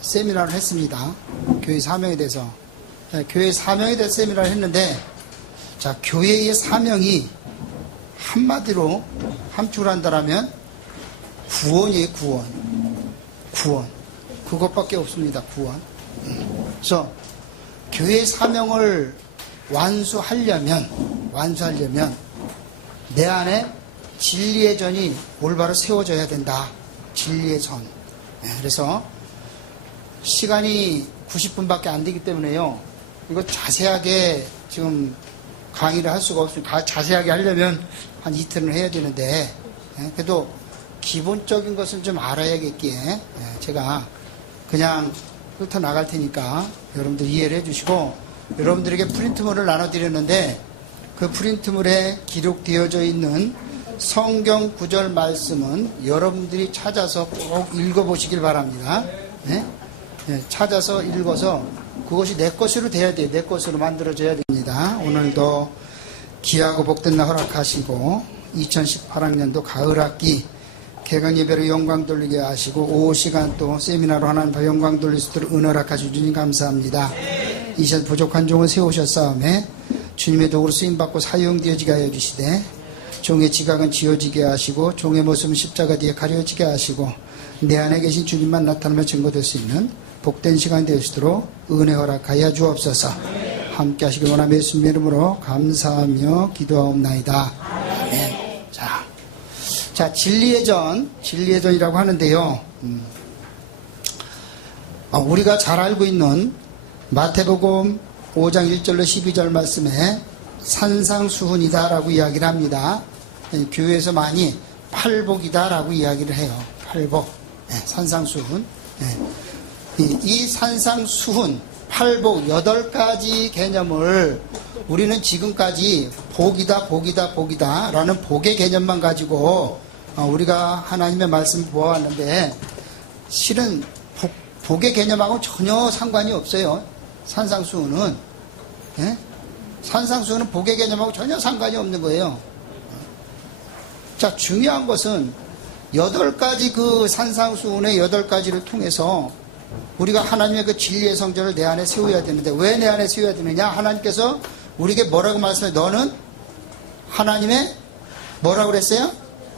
세미나를 했습니다. 교회 사명에 대해서. 교회 사명에 대해서 세미나를 했는데, 자, 교회의 사명이 한마디로 함축을 한다면 구원이에요, 구원. 구원. 그것밖에 없습니다, 구원. 그래서 교회의 사명을 완수하려면 내 안에 진리의 전이 올바로 세워져야 된다. 진리의 전. 그래서 시간이 90분밖에 안 되기 때문에요. 이거 자세하게 지금 강의를 할 수가 없으니까 자세하게 하려면 한 이틀은 해야 되는데, 그래도 기본적인 것은 좀 알아야겠기에 제가 그냥 훑어 나갈 테니까 여러분들 이해를 해주시고, 여러분들에게 프린트물을 나눠드렸는데 그 프린트물에 기록되어져 있는 성경 구절 말씀은 여러분들이 찾아서 꼭 읽어보시길 바랍니다. 찾아서 읽어서 그것이 내 것으로 돼야 돼요. 내 것으로 만들어져야 됩니다. 오늘도 귀하고 복된 날 허락하시고 2018학년도 가을학기 개강예배로 영광 돌리게 하시고 오후 시간 또 세미나로 하나님 더 영광 돌릴 수 있도록 은혜 허락하시니 주님 감사합니다. 이제 부족한 종을 세우셨사오매 주님의 도구로 쓰임받고 사용되어지게 하여 주시되 종의 지각은 지어지게 하시고 종의 모습은 십자가 뒤에 가려지게 하시고 내 안에 계신 주님만 나타나며 증거될 수 있는 복된 시간이 되시도록 은혜 허락하여 주옵소서. 함께 하시길 원하며 예수님의 이름으로 감사하며 기도하옵나이다. 아멘. 자, 진리의 전이라고 하는데요. 우리가 잘 알고 있는 마태복음 5장 1절로 12절 말씀에 산상수훈이다라고 이야기를 합니다. 교회에서 많이 팔복이다라고 이야기를 해요. 팔복, 산상수훈. 이 산상수훈, 팔복 8가지 개념을 우리는 지금까지 복이다 라는 복의 개념만 가지고 우리가 하나님의 말씀을 보아왔는데, 실은 복의 개념하고 전혀 상관이 없어요. 산상수훈은. 산상수훈은 복의 개념하고 전혀 상관이 없는 거예요. 자, 중요한 것은 8가지 그 산상수훈의 8가지를 통해서 우리가 하나님의 그 진리의 성전을 내 안에 세워야 되는데, 왜 내 안에 세워야 되느냐? 하나님께서 우리에게 뭐라고 말씀해요? 너는 하나님의 뭐라고 그랬어요?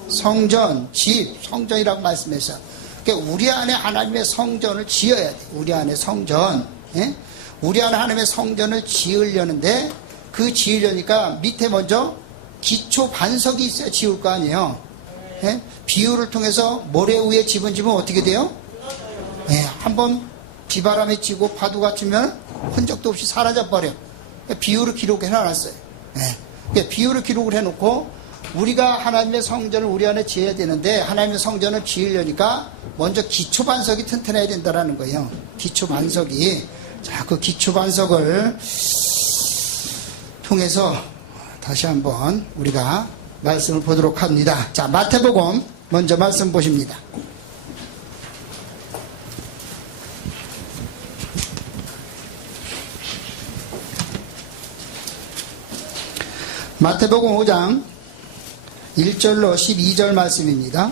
성전, 집, 성전이라고 말씀했어요. 그러니까 우리 안에 하나님의 성전을 지어야 돼. 우리 안에 성전. 우리 안에 하나님의 성전을 지으려는데, 그 지으려니까 밑에 먼저 기초 반석이 있어야 지을 거 아니에요. 비유를 통해서 모래 위에 집은 지면 어떻게 돼요? 한번 비바람에 찌고 파도가 치면 흔적도 없이 사라져버려요. 비유를 기록해 놨어요. 비유를 기록을 해놓고 우리가 하나님의 성전을 우리 안에 지어야 되는데, 하나님의 성전을 지으려니까 먼저 기초 반석이 튼튼해야 된다는 거예요. 기초 반석이. 자, 그 기초 반석을 통해서 다시 한번 우리가 말씀을 보도록 합니다. 자, 마태복음 먼저 말씀 보십니다. 마태복음 5장 1절로 12절 말씀입니다.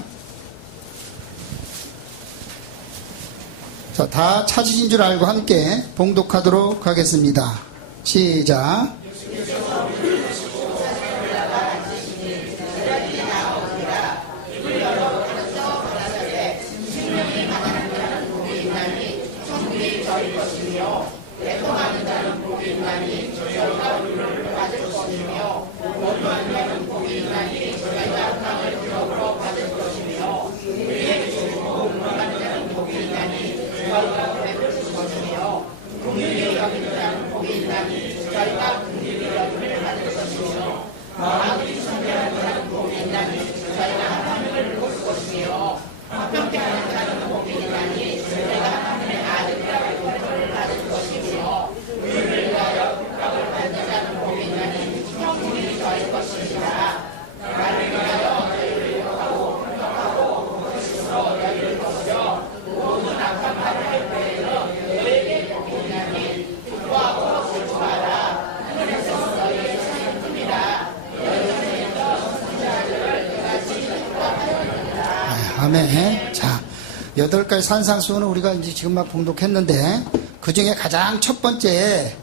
자, 다 찾으신 줄 알고 함께 봉독하도록 하겠습니다. 시작. 8가지 산상수훈은 우리가 이제 지금 막 봉독했는데, 그 중에 가장 첫 번째,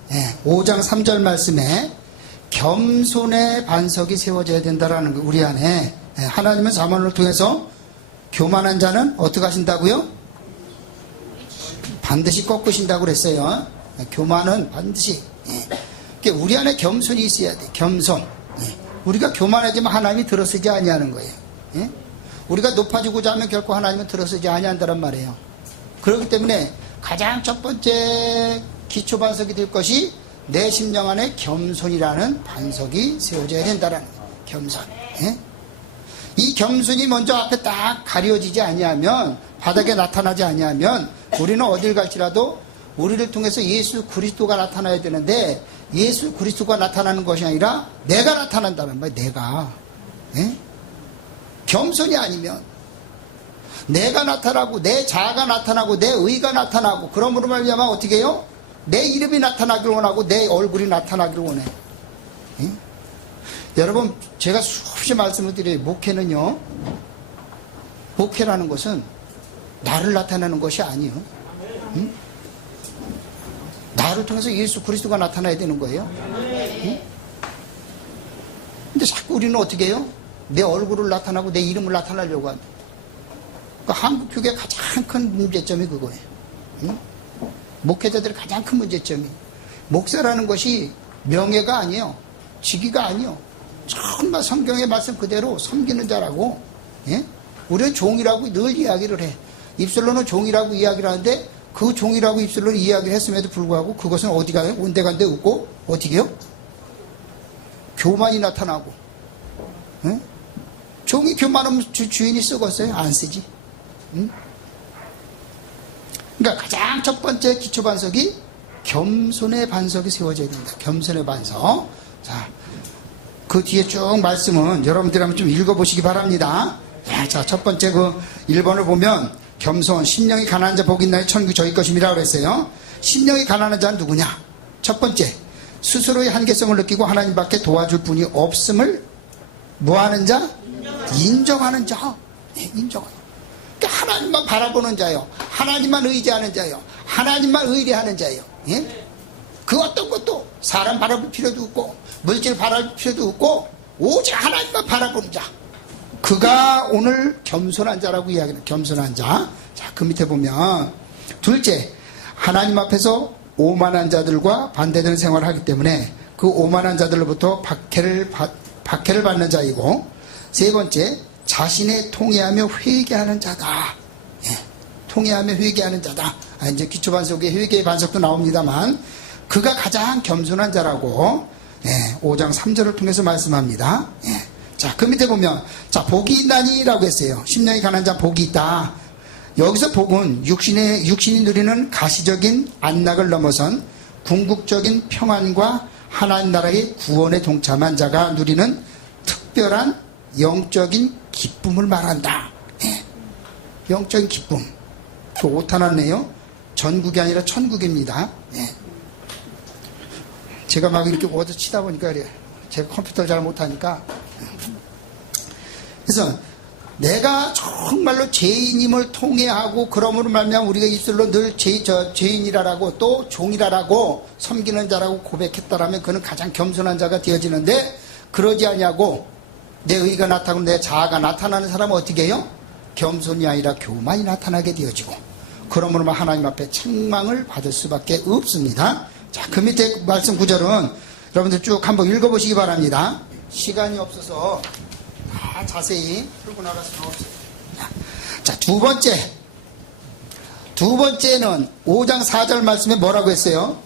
5장 3절 말씀에 겸손의 반석이 세워져야 된다라는 거, 우리 안에. 하나님은 자문을 통해서 교만한 자는 어떻게 하신다고요? 반드시 꺾으신다고 그랬어요. 교만은 반드시. 그러니까 우리 안에 겸손이 있어야 돼. 겸손. 우리가 교만해지면 하나님이 들어서지 아니하는 거예요. 우리가 높아지고자 하면 결코 하나님은 들어서지 아니한다란 말이에요. 그렇기 때문에 가장 첫 번째 기초 반석이 될 것이 내 심령 안에 겸손이라는 반석이 세워져야 된다라는 거예요. 겸손. 이 겸손이 먼저 앞에 딱 가려지지 아니하면, 바닥에 나타나지 아니하면 우리는 어딜 갈지라도 우리를 통해서 예수 그리스도가 나타나야 되는데, 예수 그리스도가 나타나는 것이 아니라 내가 나타난다는 말이에요. 내가. 겸손이 아니면 내가 나타나고 내 자아가 나타나고 내 의가 나타나고, 그러므로 말미암아 어떻게 해요? 내 이름이 나타나기를 원하고 내 얼굴이 나타나기를 원해. 여러분, 제가 수없이 말씀을 드려요. 목회는요, 목회라는 것은 나를 나타내는 것이 아니에요. 나를 통해서 예수 그리스도가 나타나야 되는 거예요. 근데 자꾸 우리는 어떻게 해요? 내 얼굴을 나타나고 내 이름을 나타내려고 한다. 그러니까 한국 교회의 가장 큰 문제점이 그거예요. 목회자들의 가장 큰 문제점이, 목사라는 것이 명예가 아니에요. 직위가 아니에요. 정말 성경의 말씀 그대로 섬기는 자라고. 우리는 종이라고 늘 이야기를 해. 입술로는 종이라고 이야기를 하는데, 그 종이라고 입술로는 이야기를 했음에도 불구하고 그것은 어디 가요? 온데간데 웃고 어떻게 해요? 교만이 나타나고. 종이 교만하면 주인이 썩었어요? 안 쓰지. 그러니까 가장 첫 번째 기초 반석이 겸손의 반석이 세워져야 된다. 겸손의 반석. 자, 그 뒤에 쭉 말씀은 여러분들이 한번 좀 읽어보시기 바랍니다. 자, 첫 번째 그 1번을 보면, 겸손, 심령이 가난한 자 복이 있나니 천국이 저희 것임이라 그랬어요. 심령이 가난한 자는 누구냐? 첫 번째, 스스로의 한계성을 느끼고 하나님밖에 도와줄 분이 없음을 뭐하는 자? 인정하는 자. 인정하는. 그러니까 하나님만 바라보는 자요. 하나님만 의지하는 자요. 하나님만 의뢰하는 자요. 그 어떤 것도 사람 바라볼 필요도 없고 물질 바라볼 필요도 없고 오직 하나님만 바라보는 자. 그가 오늘 겸손한 자라고 이야기해요. 겸손한 자. 자, 그 밑에 보면, 둘째, 하나님 앞에서 오만한 자들과 반대되는 생활을 하기 때문에 그 오만한 자들로부터 박해를 받는 자이고, 세 번째, 자신의 통회하며 회개하는 자다. 통회하며 회개하는 자다. 이제 기초반석에 회개의 반석도 나옵니다만, 그가 가장 겸손한 자라고 5장 3절을 통해서 말씀합니다. 자, 그 밑에 보면, 자, 복이 있나니라고 했어요. 심령이 가난한 자 복이 있다. 여기서 복은 육신이 누리는 가시적인 안락을 넘어선 궁극적인 평안과 하나님 나라의 구원에 동참한 자가 누리는 특별한 영적인 기쁨을 말한다. 영적인 기쁨. 그 오타났네요. 전국이 아니라 천국입니다. 제가 막 이렇게 워드 치다 보니까 그래요. 제가 컴퓨터를 잘 못하니까. 그래서 내가 정말로 죄인임을 통해하고, 그러므로 말미암아 우리가 입술로 늘 죄인이라라고 또 종이라라고 섬기는 자라고 고백했다라면 그는 가장 겸손한 자가 되어지는데, 그러지 아니하고 내 의가 나타나고 내 자아가 나타나는 사람은 어떻게 해요? 겸손이 아니라 교만이 나타나게 되어지고, 그러므로 하나님 앞에 책망을 받을 수밖에 없습니다. 자, 그 밑에 말씀 구절은 여러분들 쭉 한번 읽어보시기 바랍니다. 시간이 없어서 다 자세히 풀고 나갈 수는 없어요. 자, 두 번째는 5장 4절 말씀에 뭐라고 했어요?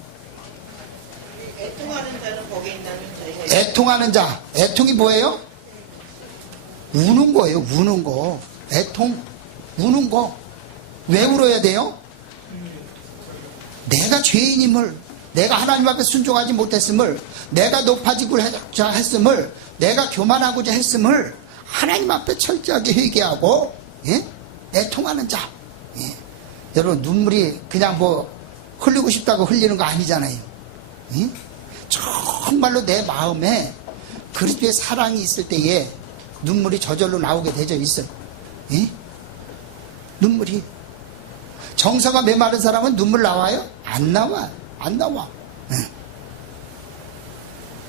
애통하는 자는 복이 있나니 저희가. 애통하는 자. 애통이 뭐예요? 우는 거예요. 우는 거. 애통. 우는 거. 왜 울어야 돼요? 내가 죄인임을, 내가 하나님 앞에 순종하지 못했음을, 내가 높아지고자 했음을, 내가 교만하고자 했음을 하나님 앞에 철저하게 회개하고 애통하는 자. 여러분, 눈물이 그냥 뭐 흘리고 싶다고 흘리는 거 아니잖아요. 정말로 내 마음에 그리스도의 사랑이 있을 때에 눈물이 저절로 나오게 되죠. 있어요. 눈물이. 정서가 메마른 사람은 눈물 나와요? 안 나와. 안 나와.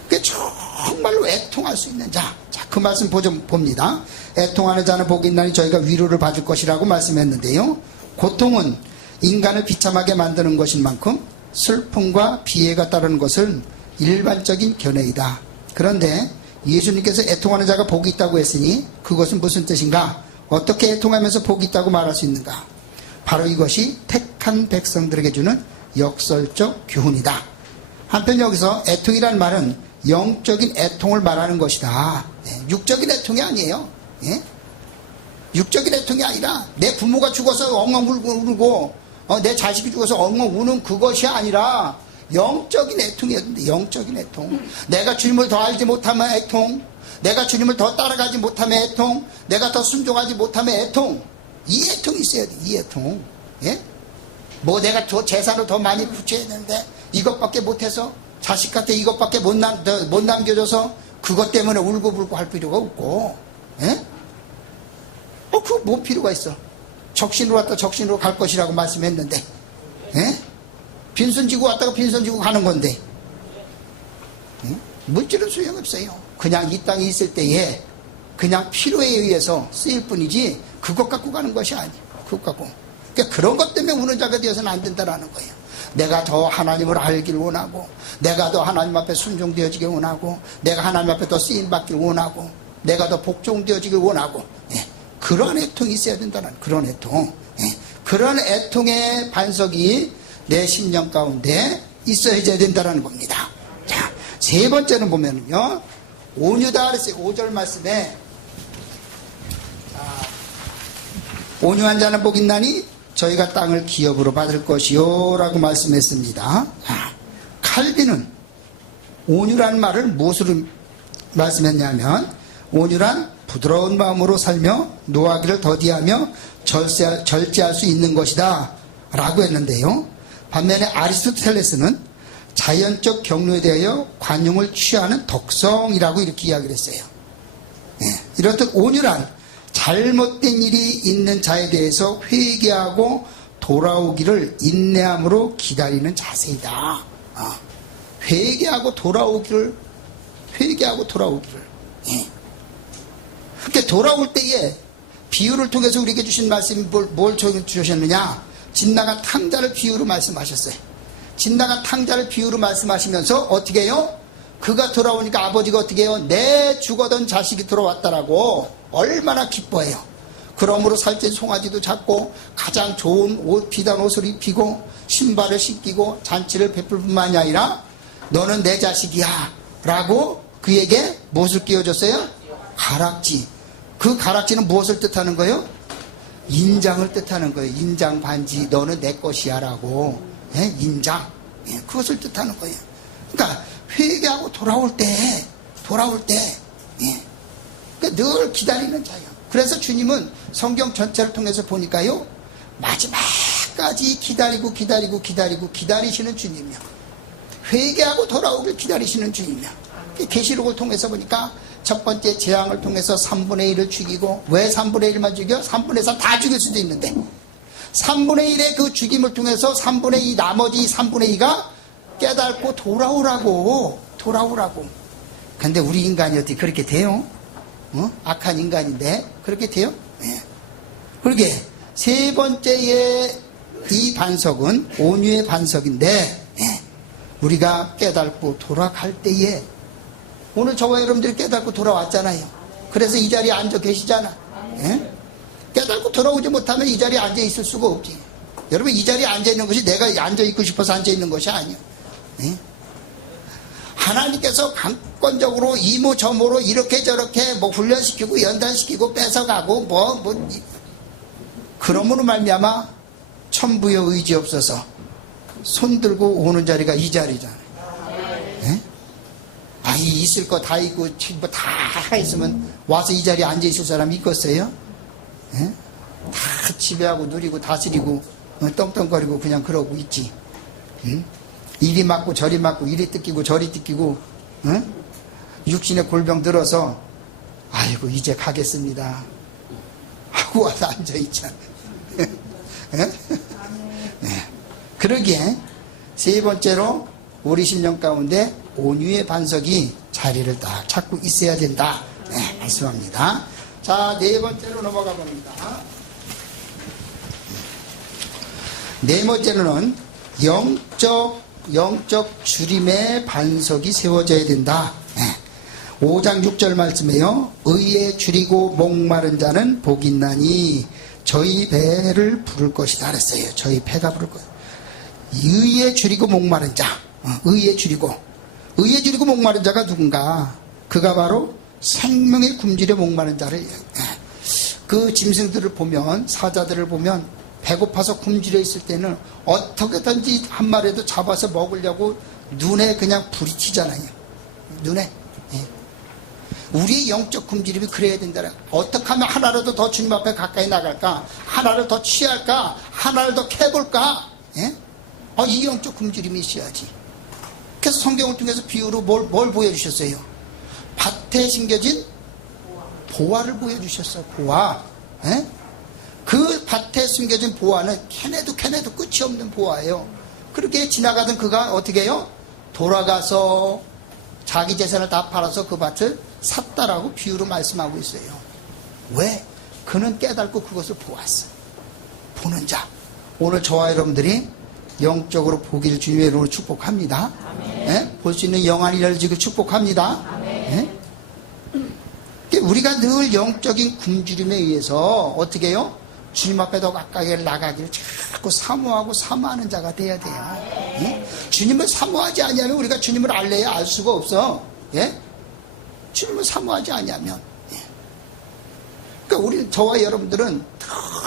그게 정말로 애통할 수 있는 자. 자, 그 말씀 봅니다. 애통하는 자는 복이 있나니 저희가 위로를 받을 것이라고 말씀했는데요. 고통은 인간을 비참하게 만드는 것인 만큼 슬픔과 비애가 따르는 것은 일반적인 견해이다. 그런데 예수님께서 애통하는 자가 복이 있다고 했으니 그것은 무슨 뜻인가? 어떻게 애통하면서 복이 있다고 말할 수 있는가? 바로 이것이 택한 백성들에게 주는 역설적 교훈이다. 한편 여기서 애통이란 말은 영적인 애통을 말하는 것이다. 육적인 애통이 아니에요. 육적인 애통이 아니라 내 부모가 죽어서 엉엉 울고 내 자식이 죽어서 엉엉 우는 그것이 아니라 영적인 애통이었는데, 영적인 애통. 내가 주님을 더 알지 못하면 애통, 내가 주님을 더 따라가지 못하면 애통, 내가 더 순종하지 못하면 애통. 이 애통이 있어야 돼. 이 애통. 뭐 내가 더 재산을 더 많이 구체했는데 이것밖에 못해서 자식한테 이것밖에 못 남겨줘서 그것 때문에 울고불고 할 필요가 없고, 그거 뭐 필요가 있어? 적신으로 왔다 적신으로 갈 것이라고 말씀했는데, 빈손 지고 왔다가 빈손 지고 가는 건데, 물질은 소용없어요. 그냥 이 땅에 있을 때에 그냥 필요에 의해서 쓰일 뿐이지 그것 갖고 가는 것이 아니에요. 그것 갖고. 그러니까 그런 것 때문에 우는 자가 되어서는 안 된다라는 거예요. 내가 더 하나님을 알기를 원하고, 내가 더 하나님 앞에 순종되어지길 원하고, 내가 하나님 앞에 더 쓰임받기를 원하고, 내가 더 복종되어지길 원하고, 그런 애통이 있어야 된다는, 그런 애통. 그런 애통의 반석이 내 심령 가운데 있어야 된다는 겁니다. 자, 세 번째는 보면은요, 온유다 그랬어요. 5절 말씀에, 온유한 자는 복이 있나니 저희가 땅을 기업으로 받을 것이요 라고 말씀했습니다. 칼빈은 온유란 말을 무엇으로 말씀했냐면, 온유란 부드러운 마음으로 살며 노하기를 더디하며 절제할 수 있는 것이다 라고 했는데요. 반면에 아리스토텔레스는 자연적 경로에 대하여 관용을 취하는 덕성이라고 이렇게 이야기를 했어요. 이렇듯 온유란 잘못된 일이 있는 자에 대해서 회개하고 돌아오기를 인내함으로 기다리는 자세이다. 회개하고 돌아오기를. 그렇게 돌아올 때에 비유를 통해서 우리에게 주신 말씀이 뭘 주셨느냐? 집 나간 탕자를 비유로 말씀하셨어요. 집 나간 탕자를 비유로 말씀하시면서 어떻게 해요? 그가 돌아오니까 아버지가 어떻게 해요? 내 죽어던 자식이 돌아왔다라고 얼마나 기뻐해요. 그러므로 살찐 송아지도 잡고 가장 좋은 비단 옷을 입히고 신발을 신기고 잔치를 베풀 뿐만이 아니라 너는 내 자식이야 라고 그에게 무엇을 끼워줬어요? 가락지. 그 가락지는 무엇을 뜻하는 거예요? 인장을 뜻하는 거예요. 인장 반지, 너는 내 것이야 라고. 인장. 그것을 뜻하는 거예요. 그러니까 회개하고 돌아올 때 그러니까 늘 기다리는 자예요. 그래서 주님은 성경 전체를 통해서 보니까요, 마지막까지 기다리시는 주님이요. 회개하고 돌아오길 기다리시는 주님이요. 계시록을 통해서 보니까 첫 번째 재앙을 통해서 3분의 1을 죽이고, 왜 3분의 1만 죽여? 3분의 3 다 죽일 수도 있는데 3분의 1의 그 죽임을 통해서 3분의 2 나머지 3분의 2가 깨닫고 돌아오라고. 근데 우리 인간이 어떻게 그렇게 돼요? 악한 인간인데 그렇게 돼요? 그러게 세 번째의 이 반석은 온유의 반석인데, 우리가 깨닫고 돌아갈 때에, 오늘 저와 여러분들이 깨닫고 돌아왔잖아요. 그래서 이 자리에 앉아 계시잖아. 깨닫고 돌아오지 못하면 이 자리에 앉아 있을 수가 없지. 여러분, 이 자리에 앉아 있는 것이 내가 앉아 있고 싶어서 앉아 있는 것이 아니에요. 하나님께서 강권적으로 이모저모로 이렇게 저렇게 뭐 훈련시키고 연단시키고 뺏어가고 그러므로 말미암아 천부의 의지 없어서 손 들고 오는 자리가 이 자리잖아요. 있을 거 다 있고 뭐 다 있으면 와서 이 자리에 앉아 있을 사람이 있겠어요? 다 지배하고 누리고 다스리고 떵떵거리고 그냥 그러고 있지. 이리 맞고 저리 맞고 이리 뜯기고 저리 뜯기고, 육신의 골병 들어서 아이고 이제 가겠습니다 하고 와서 앉아있잖아. 그러기에 세 번째로 우리 심령 가운데 온유의 반석이 자리를 딱 찾고 있어야 된다. 네, 말씀합니다. 자, 네 번째로 넘어가 봅니다. 네 번째로는 영적 주림의 반석이 세워져야 된다. 네. 5장 6절 말씀에요. 의에 줄이고 목마른 자는 복이 있나니 저희 배를 부를 것이다 그랬어요. 저희 배가 부를 거예요. 의에 줄이고 목마른 자. 의에 줄이고 목마른 자가 누군가? 그가 바로 생명의 굶주려 목마른 자를, 그 짐승들을 보면, 사자들을 보면 배고파서 굶주려 있을 때는 어떻게든지 한 마리라도 잡아서 먹으려고 눈에 그냥 불이 튀잖아요. 눈에. 우리의 영적 굶주림이 그래야 된다. 어떻게 하면 하나라도 더 주님 앞에 가까이 나갈까? 하나를 더 취할까? 하나를 더 캐볼까? 이 영적 굶주림이 있어야지. 그래서 성경을 통해서 비유로 뭘 보여주셨어요? 밭에 심겨진 보화를 보여주셨어요. 보화. 그 밭에 숨겨진 보화는 캐내도 끝이 없는 보화예요. 그렇게 지나가던 그가 어떻게 해요? 돌아가서 자기 재산을 다 팔아서 그 밭을 샀다라고 비유로 말씀하고 있어요. 왜? 그는 깨닫고 그것을 보았어요. 보는 자. 오늘 저와 여러분들이 영적으로 보기를 주님의 이름으로 축복합니다. 볼 수 있는 영안이 열지고 축복합니다. 우리가 늘 영적인 굶주림에 의해서 어떻게 해요? 주님 앞에 더 가까이 나가기를 자꾸 사모하는 자가 돼야 돼요. 주님을 사모하지 않으면 우리가 주님을 알래야 알 수가 없어. 주님을 사모하지 않으면. 그러니까 우리, 저와 여러분들은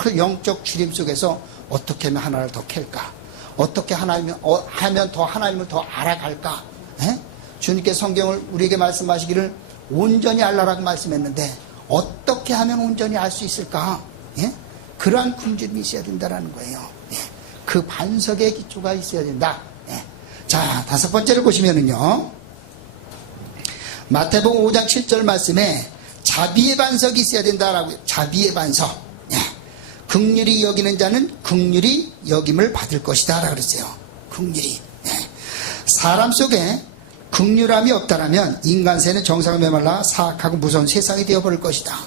늘 영적 주림 속에서 어떻게 하면 하나를 더 캘까? 어떻게 하면 더 하나님을 더 알아갈까? 주님께 성경을 우리에게 말씀하시기를 온전히 알라라고 말씀했는데 어떻게 하면 온전히 알 수 있을까? 그러한 굶주림이 있어야 된다는 거예요. 그 반석의 기초가 있어야 된다. 자, 다섯 번째를 보시면은요, 마태복음 5장 7절 말씀에 자비의 반석이 있어야 된다라고. 자비의 반석. 긍휼히 여기는 자는 긍휼히 여김을 받을 것이다 라고 그랬어요. 긍휼히. 사람 속에 긍휼함이 없다라면 인간세는 정상을 메말라 사악하고 무서운 세상이 되어버릴 것이다.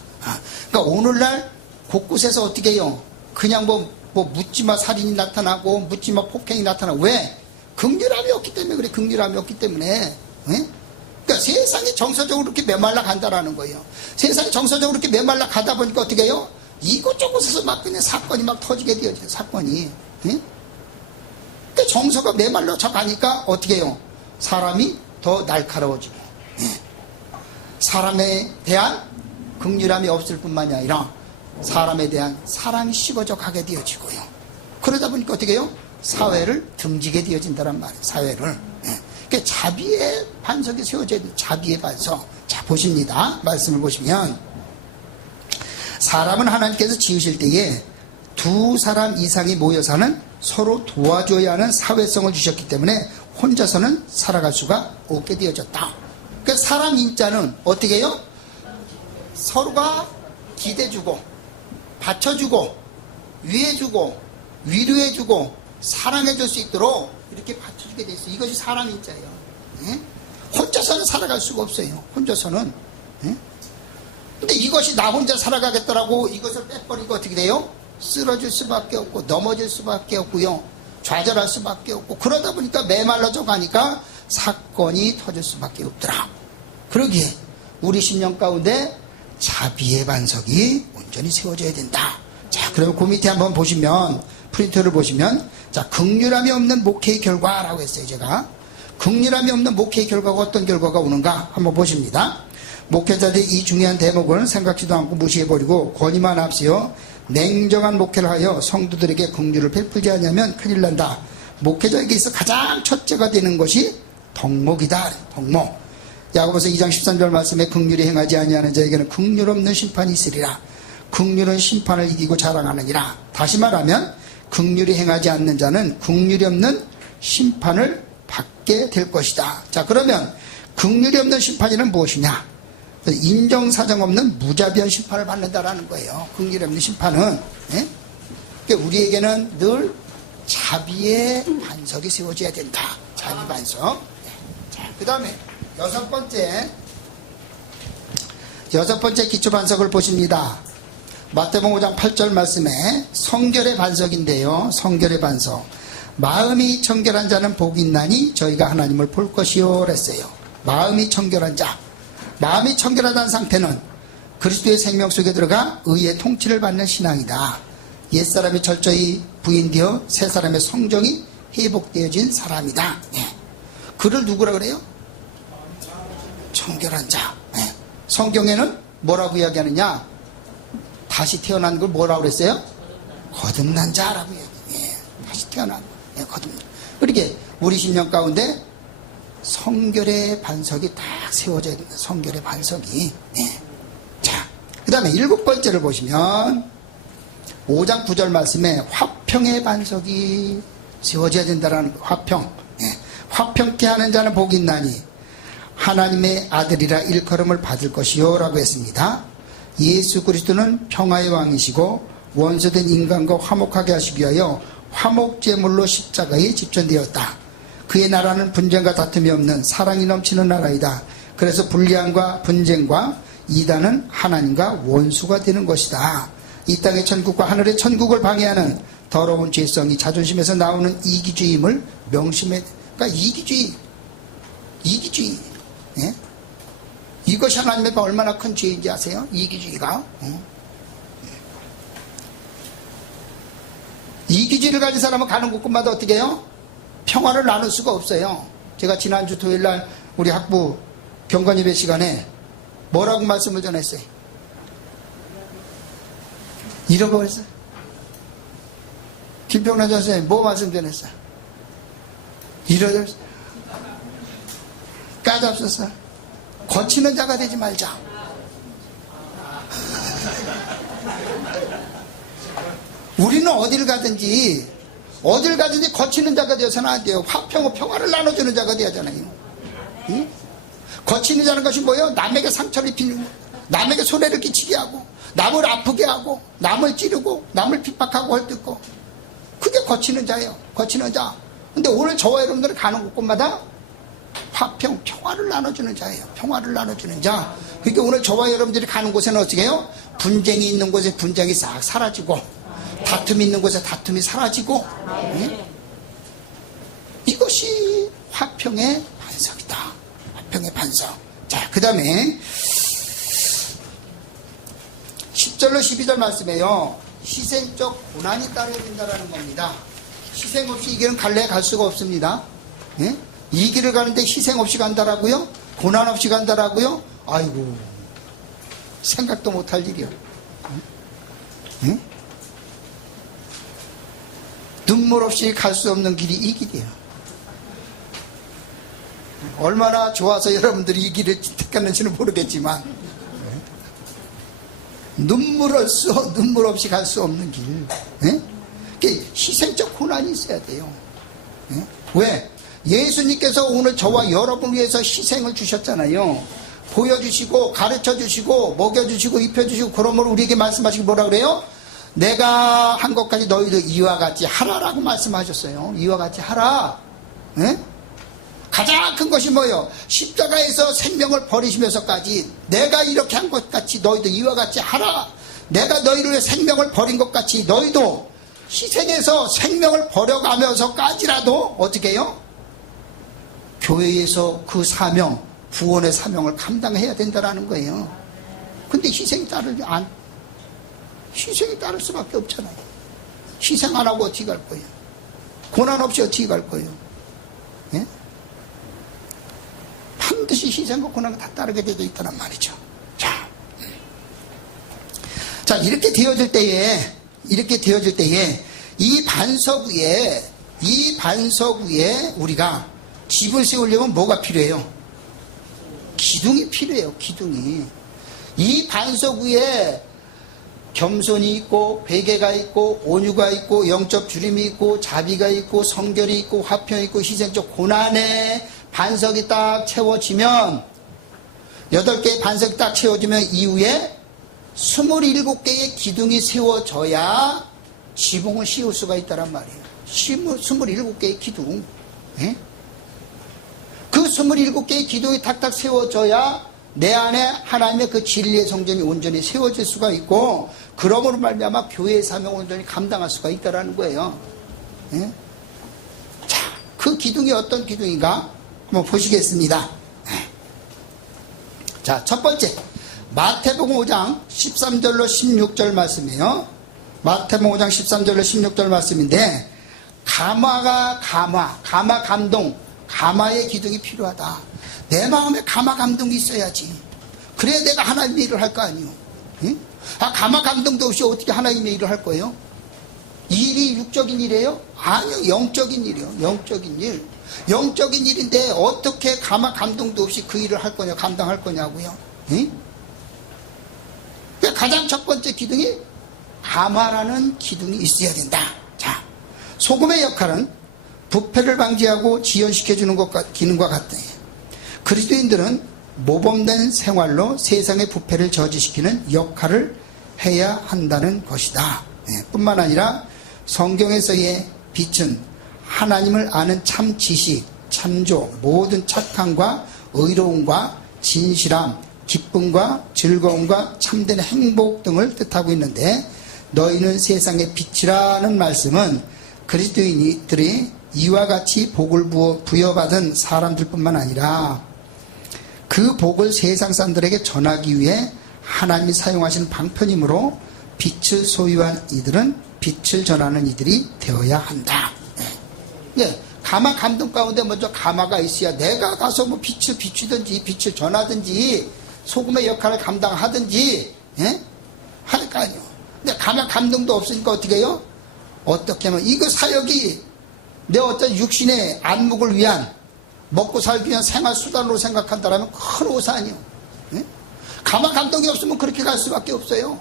그러니까 오늘날 곳곳에서 어떻게 해요? 그냥 뭐 묻지마 살인이 나타나고 묻지마 폭행이 나타나고. 왜? 긍휼함이 없기 때문에 그래. 긍휼함이 없기 때문에. 그러니까 세상이 정서적으로 이렇게 메말라 간다라는 거예요. 세상이 정서적으로 이렇게 메말라 가다 보니까 어떻게 해요? 이곳저곳에서 막 그냥 사건이 막 터지게 되어져요. 사건이. 그러니까 정서가 메말라져 가니까 어떻게 해요? 사람이 더 날카로워지고, 사람에 대한 긍휼함이 없을 뿐만이 아니라 사람에 대한 사랑이 식어져 가게 되어지고요. 그러다 보니까 어떻게 해요? 사회를 등지게 되어진다란 말이에요. 사회를. 그러니까 자비의 반석이 세워져야 돼요. 자비의 반석. 자, 보십니다. 말씀을 보시면 사람은 하나님께서 지으실 때에 두 사람 이상이 모여 사는 서로 도와줘야 하는 사회성을 주셨기 때문에 혼자서는 살아갈 수가 없게 되어졌다. 그러니까 사람 인자는 어떻게 해요? 서로가 기대주고 받쳐주고 위해주고 위로해주고 사랑해줄 수 있도록 이렇게 받쳐주게 돼 있어요. 이것이 사람 인자예요. 혼자서는 살아갈 수가 없어요. 혼자서는. 근데 이것이 나 혼자 살아가겠다라고 이것을 빼버리고 어떻게 돼요? 쓰러질 수밖에 없고 넘어질 수밖에 없고요. 좌절할 수밖에 없고 그러다 보니까 메말라져 가니까 사건이 터질 수밖에 없더라. 그러기에 우리 심령 가운데 자비의 반석이 온전히 세워져야 된다. 자, 그러면 그 밑에 한번 보시면 프린터를 보시면 자, 긍휼함이 없는 목회의 결과라고 했어요. 제가 긍휼함이 없는 목회의 결과가 어떤 결과가 오는가 한번 보십니다. 목회자들이 이 중요한 대목을 생각지도 않고 무시해버리고 권위만 앞세워 냉정한 목회를 하여 성도들에게 긍휼을 베풀지 않으면 큰일 난다. 목회자에게 있어 가장 첫째가 되는 것이 덕목이다. 덕목. 야고보서 2장 13절 말씀에 긍휼히 행하지 아니하는 자에게는 긍휼 없는 심판이 있으리라. 긍휼은 심판을 이기고 자랑하느니라. 다시 말하면 긍휼히 행하지 않는 자는 긍휼이 없는 심판을 받게 될 것이다. 자, 그러면 긍휼이 없는 심판이란 무엇이냐? 인정사정 없는 무자비한 심판을 받는다라는 거예요. 긍휼이 없는 심판은. 그러니까 우리에게는 늘 자비의 반석이 세워져야 된다. 자비 반석. 자, 그 다음에 여섯 번째 기초 반석을 보십니다. 마태복음 5장 8절 말씀에 성결의 반석인데요. 성결의 반석. 마음이 청결한 자는 복이 있나니 저희가 하나님을 볼 것이요 그랬어요. 마음이 청결한 자. 마음이 청결하다는 상태는 그리스도의 생명 속에 들어가 의의 통치를 받는 신앙이다. 옛사람이 철저히 부인되어 새사람의 성정이 회복되어진 사람이다. 예. 그를 누구라 그래요? 청결한 자. 예. 성경에는 뭐라고 이야기하느냐? 다시 태어난 걸 뭐라고 그랬어요? 거듭난 자라고 이야기해요. 예. 다시 태어난 예, 거듭난. 그렇게 우리 신령 가운데 성결의 반석이 딱 세워져 있는 성결의 반석이. 예. 자, 그 다음에 일곱 번째를 보시면 5장 9절 말씀에 화평의 반석이 세워져야 된다라는 거. 화평. 예. 화평케 하는 자는 복이 있나니 하나님의 아들이라 일컬음을 받을 것이요 라고 했습니다. 예수 그리스도는 평화의 왕이시고 원수된 인간과 화목하게 하시기 위하여 화목제물로 십자가에 집전되었다. 그의 나라는 분쟁과 다툼이 없는 사랑이 넘치는 나라이다. 그래서 불리함과 분쟁과 이단은 하나님과 원수가 되는 것이다. 이 땅의 천국과 하늘의 천국을 방해하는 더러운 죄성이 자존심에서 나오는 이기주의임을 명심해. 그러니까 이기주의. 예? 이것이 하나님의 얼마나 큰 죄인지 아세요? 이기주의가. 이기주의를 가진 사람은 가는 곳곳마다 어떻게 해요? 평화를 나눌 수가 없어요. 제가 지난주 토요일날 우리 학부 경건 예배 시간에 뭐라고 말씀을 전했어요? 잃어버렸어요. 김평란 선생님 뭐 말씀 전했어요? 잃어버렸어요. 까잡섰어요. 거치는 자가 되지 말자. 우리는 어딜 가든지 거치는 자가 되어서는 안 돼요. 화평과 평화를 나눠주는 자가 되어야 하잖아요. 응? 거치는 자는 것이 뭐예요? 남에게 상처를 입히는 거, 남에게 손해를 끼치게 하고, 남을 아프게 하고, 남을 찌르고, 남을 핍박하고 헐뜯고, 그게 거치는 자예요. 거치는 자. 근데 오늘 저와 여러분들이 가는 곳곳마다 화평, 평화를 나눠주는 자예요. 평화를 나눠주는 자. 그러니까 오늘 저와 여러분들이 가는 곳에는 어떻게 해요? 분쟁이 있는 곳에 분쟁이 싹 사라지고, 다툼이 있는 곳에 다툼이 사라지고. 네? 이것이 화평의 반석이다. 화평의 반석. 자, 그 다음에 10절로 12절 말씀에요. 희생적 고난이 따라야 된다는 겁니다. 희생 없이 이 길은 갈래 갈 수가 없습니다. 네? 이 길을 가는데 희생 없이 간다라고요? 고난 없이 간다라고요? 아이고, 생각도 못할 일이요. 응? 눈물 없이 갈 수 없는 길이 이 길이에요. 얼마나 좋아서 여러분들이 이 길을 택했는지는 모르겠지만 눈물 없이 갈 수 없는 길. 희생적 고난이 있어야 돼요. 왜? 예수님께서 오늘 저와 여러분을 위해서 희생을 주셨잖아요. 보여주시고 가르쳐주시고 먹여주시고 입혀주시고 그러므로 우리에게 말씀하시고 뭐라 그래요? 내가 한 것까지 너희도 이와 같이 하라라고 말씀하셨어요. 이와 같이 하라. 네? 가장 큰 것이 뭐예요? 십자가에서 생명을 버리시면서까지 내가 이렇게 한 것 같이 너희도 이와 같이 하라. 내가 너희를 위해 생명을 버린 것 같이 너희도 희생해서 생명을 버려가면서까지라도 어떻게 해요? 교회에서 그 사명, 구원의 사명을 감당해야 된다는 거예요. 근데 희생이 따를 수밖에 없잖아요. 희생 안 하고 어떻게 갈 거예요? 고난 없이 어떻게 갈 거예요? 예? 반드시 희생과 고난이 다 따르게 되어 있다는 말이죠. 자, 이렇게 되어질 때에 이 반석 위에 우리가 집을 세우려면 뭐가 필요해요? 기둥이 필요해요. 기둥이. 이 반석 위에 겸손이 있고 회개가 있고 온유가 있고 영적 주림이 있고 자비가 있고 성결이 있고 화평이 있고 희생적 고난의 반석이 딱 채워지면 8개의 반석이 딱 채워지면 이후에 27개의 기둥이 세워져야 지붕을 씌울 수가 있다란 말이에요. 27개의 기둥. 예? 그 27개의 기둥이 탁탁 세워져야 내 안에 하나님의 그 진리의 성전이 온전히 세워질 수가 있고, 그러므로 말미암아 교회의 사명을 온전히 감당할 수가 있다라는 거예요. 예? 자, 그 기둥이 어떤 기둥인가 한번 보시겠습니다. 예. 자, 첫 번째 마태복음 5장 13절로 16절 말씀이에요. 마태복음 5장 13절로 16절 말씀인데, 감화 감동, 감화의 기둥이 필요하다. 내 마음에 감화 감동이 있어야지. 그래야 내가 하나님의 일을 할 거 아니에요. 응? 감화 감동도 없이 어떻게 하나님의 일을 할 거예요? 이 일이 육적인 일이에요? 아니요, 영적인 일이에요. 영적인 일. 영적인 일인데 어떻게 감화 감동도 없이 그 일을 할 거냐, 감당할 거냐고요. 응? 가장 첫 번째 기둥이 감화라는 기둥이 있어야 된다. 자, 소금의 역할은 부패를 방지하고 지연시켜주는 기능과 같다. 그리스도인들은 모범된 생활로 세상의 부패를 저지시키는 역할을 해야 한다는 것이다. 뿐만 아니라 성경에서의 빛은 하나님을 아는 참 지식, 참조, 모든 착함과 의로움과 진실함, 기쁨과 즐거움과 참된 행복 등을 뜻하고 있는데, 너희는 세상의 빛이라는 말씀은 그리스도인들이 이와 같이 복을 부여받은 사람들뿐만 아니라 그 복을 세상 사람들에게 전하기 위해 하나님이 사용하신 방편이므로 빛을 소유한 이들은 빛을 전하는 이들이 되어야 한다. 예, 감화 감동 가운데 먼저 감화가 있어야 내가 가서 뭐 빛을 비추든지 빛을 전하든지 소금의 역할을 감당하든지, 예? 할 거 아니에요. 근데 감화 감동도 없으니까 어떻게 해요? 어떻게 하면 이거 사역이 내 어떤 육신의 안목을 위한, 먹고 살기 위한 생활 수단으로 생각한다면 큰 오산이요. 예? 감화 감동이 없으면 그렇게 갈 수밖에 없어요.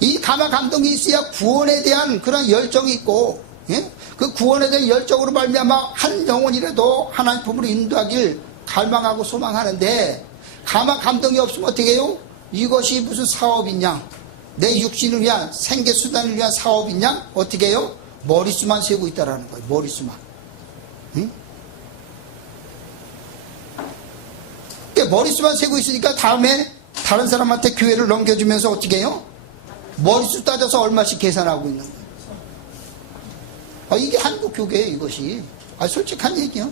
이 감화 감동이 있어야 구원에 대한 그런 열정이 있고, 예? 그 구원에 대한 열정으로 말미암아 한 영혼이라도 하나님 품으로 인도하길 갈망하고 소망하는데, 감화 감동이 없으면 어떻게 해요? 이것이 무슨 사업이냐, 내 육신을 위한 생계 수단을 위한 사업이냐, 어떻게 해요? 머릿수만 세고 있다라는 거예요. 머릿수만. 응? 머릿수만 세고 있으니까 다음에 다른 사람한테 교회를 넘겨주면서 어떻게 해요? 머릿수 따져서 얼마씩 계산하고 있는 거예요. 이게 한국 교회예요, 이것이. 솔직한 얘기요.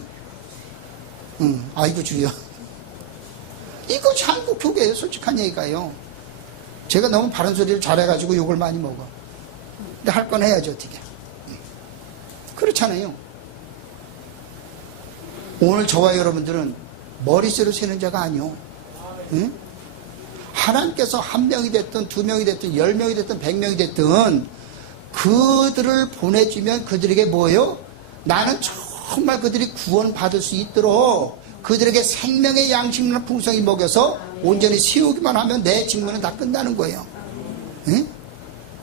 아이고 주여. 이것이 한국 교회예요, 솔직한 얘기가요. 제가 너무 바른 소리를 잘해가지고 욕을 많이 먹어. 근데 할 건 해야지 어떻게. 그렇잖아요. 오늘 저와 여러분들은 머릿수로 세는 자가 아니요. 응? 하나님께서 한 명이 됐든 두 명이 됐든 10명이 됐든 100명이 됐든 그들을 보내주면 그들에게 뭐예요? 나는 정말 그들이 구원받을 수 있도록 그들에게 생명의 양식이나 풍성히 먹여서 온전히 세우기만 하면 내 직무는 다 끝나는 거예요. 응?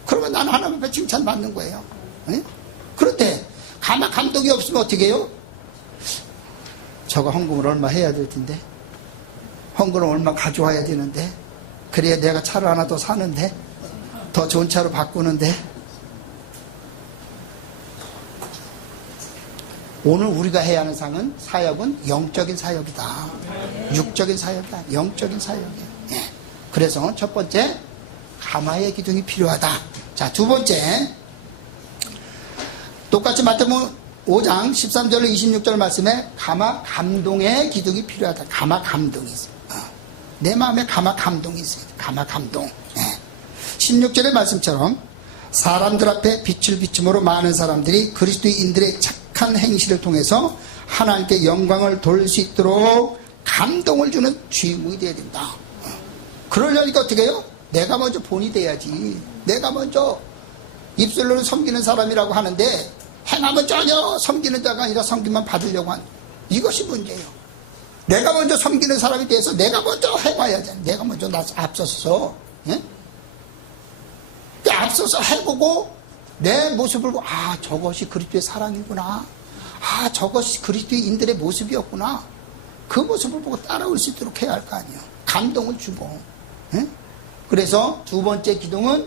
그러면 나는 하나님 앞에 칭찬받는 거예요. 응? 그런데 감화 감동이 없으면 어떻게 해요? 저거 헌금을 얼마 해야 될 텐데, 헌금을 얼마 가져와야 되는데, 그래야 내가 차를 하나 더 사는데, 더 좋은 차로 바꾸는데. 오늘 우리가 해야 하는 사역은 영적인 사역이다. 육적인 사역이다. 영적인 사역이에요. 예. 그래서 첫 번째, 감화의 기둥이 필요하다. 자, 두 번째, 똑같이 마태복음 5장 13절로 26절 말씀에 감화 감동의 기둥이 필요하다. 감화 감동이 있어요. 내 마음에 감화 감동이 있어요. 감화 감동. 16절의 말씀처럼 사람들 앞에 빛을 비춤으로 많은 사람들이 그리스도인들의 착한 행실을 통해서 하나님께 영광을 돌릴 수 있도록 감동을 주는 주인공이 되어야 된다. 그러려니까 어떻게 해요? 내가 먼저 본이 돼야지. 내가 먼저 입술로는 섬기는 사람이라고 하는데 행하면 전혀 섬기는 자가 아니라 섬김만 받으려고 하는, 이것이 문제예요. 내가 먼저 섬기는 사람이 돼서 내가 먼저 해봐야지. 내가 먼저 앞서서, 예? 앞서서 해보고 내 모습을 보고, 저것이 그리스도의 사랑이구나, 저것이 그리스도인들의 모습이었구나, 그 모습을 보고 따라올 수 있도록 해야 할 거 아니에요. 감동을 주고. 예? 그래서 두 번째 기둥은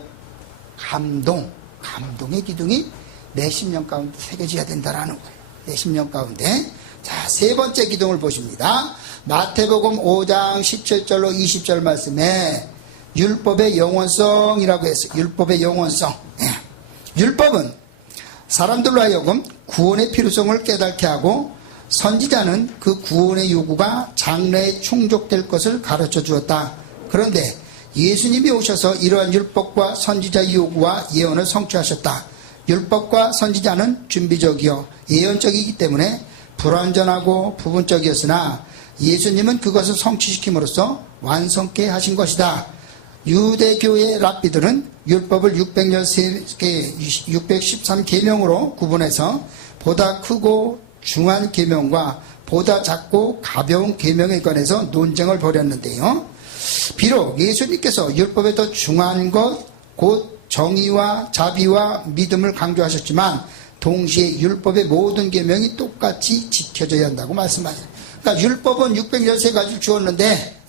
감동의 기둥이 내 심령 가운데 새겨져야 된다라는 거예요. 내 심령 가운데. 자, 세 번째 기둥을 보십니다. 마태복음 5장 17절로 20절 말씀에 율법의 영원성이라고 했어요. 율법의 영원성. 율법은 사람들로 하여금 구원의 필요성을 깨닫게 하고 선지자는 그 구원의 요구가 장래에 충족될 것을 가르쳐 주었다. 그런데 예수님이 오셔서 이러한 율법과 선지자의 요구와 예언을 성취하셨다. 율법과 선지자는 준비적이요 예언적이기 때문에 불완전하고 부분적이었으나 예수님은 그것을 성취시킴으로써 완성케 하신 것이다. 유대교의 랍비들은 율법을 613계명으로 구분해서 보다 크고 중한 계명과 보다 작고 가벼운 계명에 관해서 논쟁을 벌였는데요. 비록 예수님께서 율법의 더 중한 것, 곧 정의와 자비와 믿음을 강조하셨지만 동시에 율법의 모든 계명이 똑같이 지켜져야 한다고 말씀하셨어요. 그러니까 율법은 613가지를 주었는데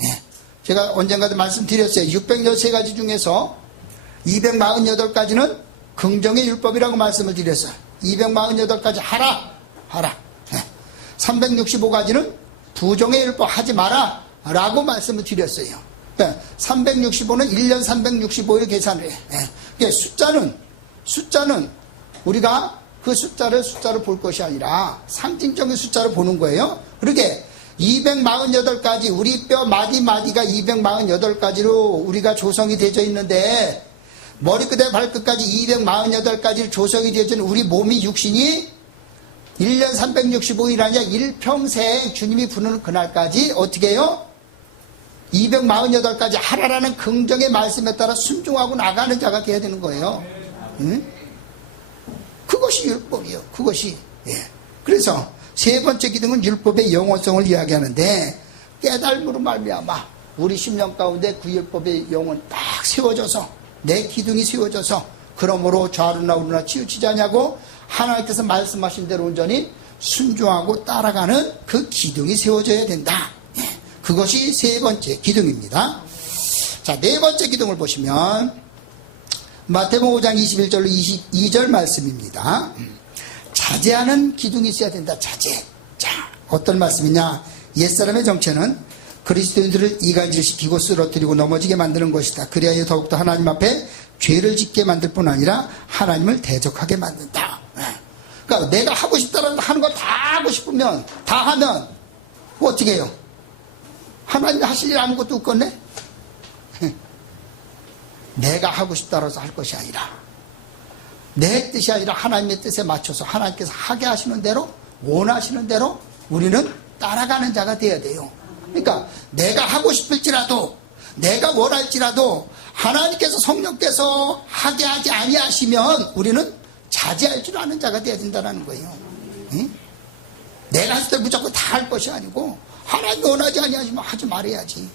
제가 언젠가도 말씀드렸어요. 613가지 중에서 248가지는 긍정의 율법이라고 말씀을 드렸어요. 248가지 하라. 365가지는 부정의 율법 하지 마라 라고 말씀을 드렸어요. 365는 1년 365일 계산을 해요. 그러니까 숫자는 우리가 그 숫자를 볼 것이 아니라 상징적인 숫자를 보는 거예요. 그렇게 248가지, 우리 뼈 마디마디가 248가지로 우리가 조성이 되어 있는데 머리끝에 발끝까지 248가지로 조성이 되어 있는 우리 몸이 육신이 1년 365일 아니라 일평생 주님이 부르는 그날까지 어떻게 해요? 248가지 하라라는 긍정의 말씀에 따라 순종하고 나가는 자가 되어야 되는 거예요. 응? 그것이 율법이요. 그것이. 그래서 세 번째 기둥은 율법의 영원성을 이야기하는데 깨달음으로 말미암아 우리 심령 가운데 그 율법의 영혼 딱 세워져서 내 기둥이 세워져서 그러므로 좌로나 우로나 치우치지 않냐고 하나님께서 말씀하신 대로 온전히 순종하고 따라가는 그 기둥이 세워져야 된다. 그것이 세 번째 기둥입니다. 자, 네 번째 기둥을 보시면 마태복음 5장 21절로 22절 말씀입니다. 자제하는 기둥이 있어야 된다. 자제. 자, 어떤 말씀이냐? 옛사람의 정체는 그리스도인들을 이간질시키고 쓰러뜨리고 넘어지게 만드는 것이다. 그리하여 더욱더 하나님 앞에 죄를 짓게 만들 뿐 아니라 하나님을 대적하게 만든다. 그러니까 내가 하고 싶다라는 하는 거 다 하고 싶으면 다 하면 뭐 어떻게 해요? 하나님이 하실 일 아무것도 없겠네? 내가 하고 싶다라서 할 것이 아니라 내 뜻이 아니라 하나님의 뜻에 맞춰서 하나님께서 하게 하시는 대로 원하시는 대로 우리는 따라가는 자가 되어야 돼요. 그러니까 내가 하고 싶을지라도 내가 원할지라도 하나님께서 성령께서 하게 하지 아니하시면 우리는 자제할 줄 아는 자가 되어야 된다는 거예요. 응? 내가 했을 때 무조건 다 할 것이 아니고 하나님이 원하지 아니하시면 하지 말아야지.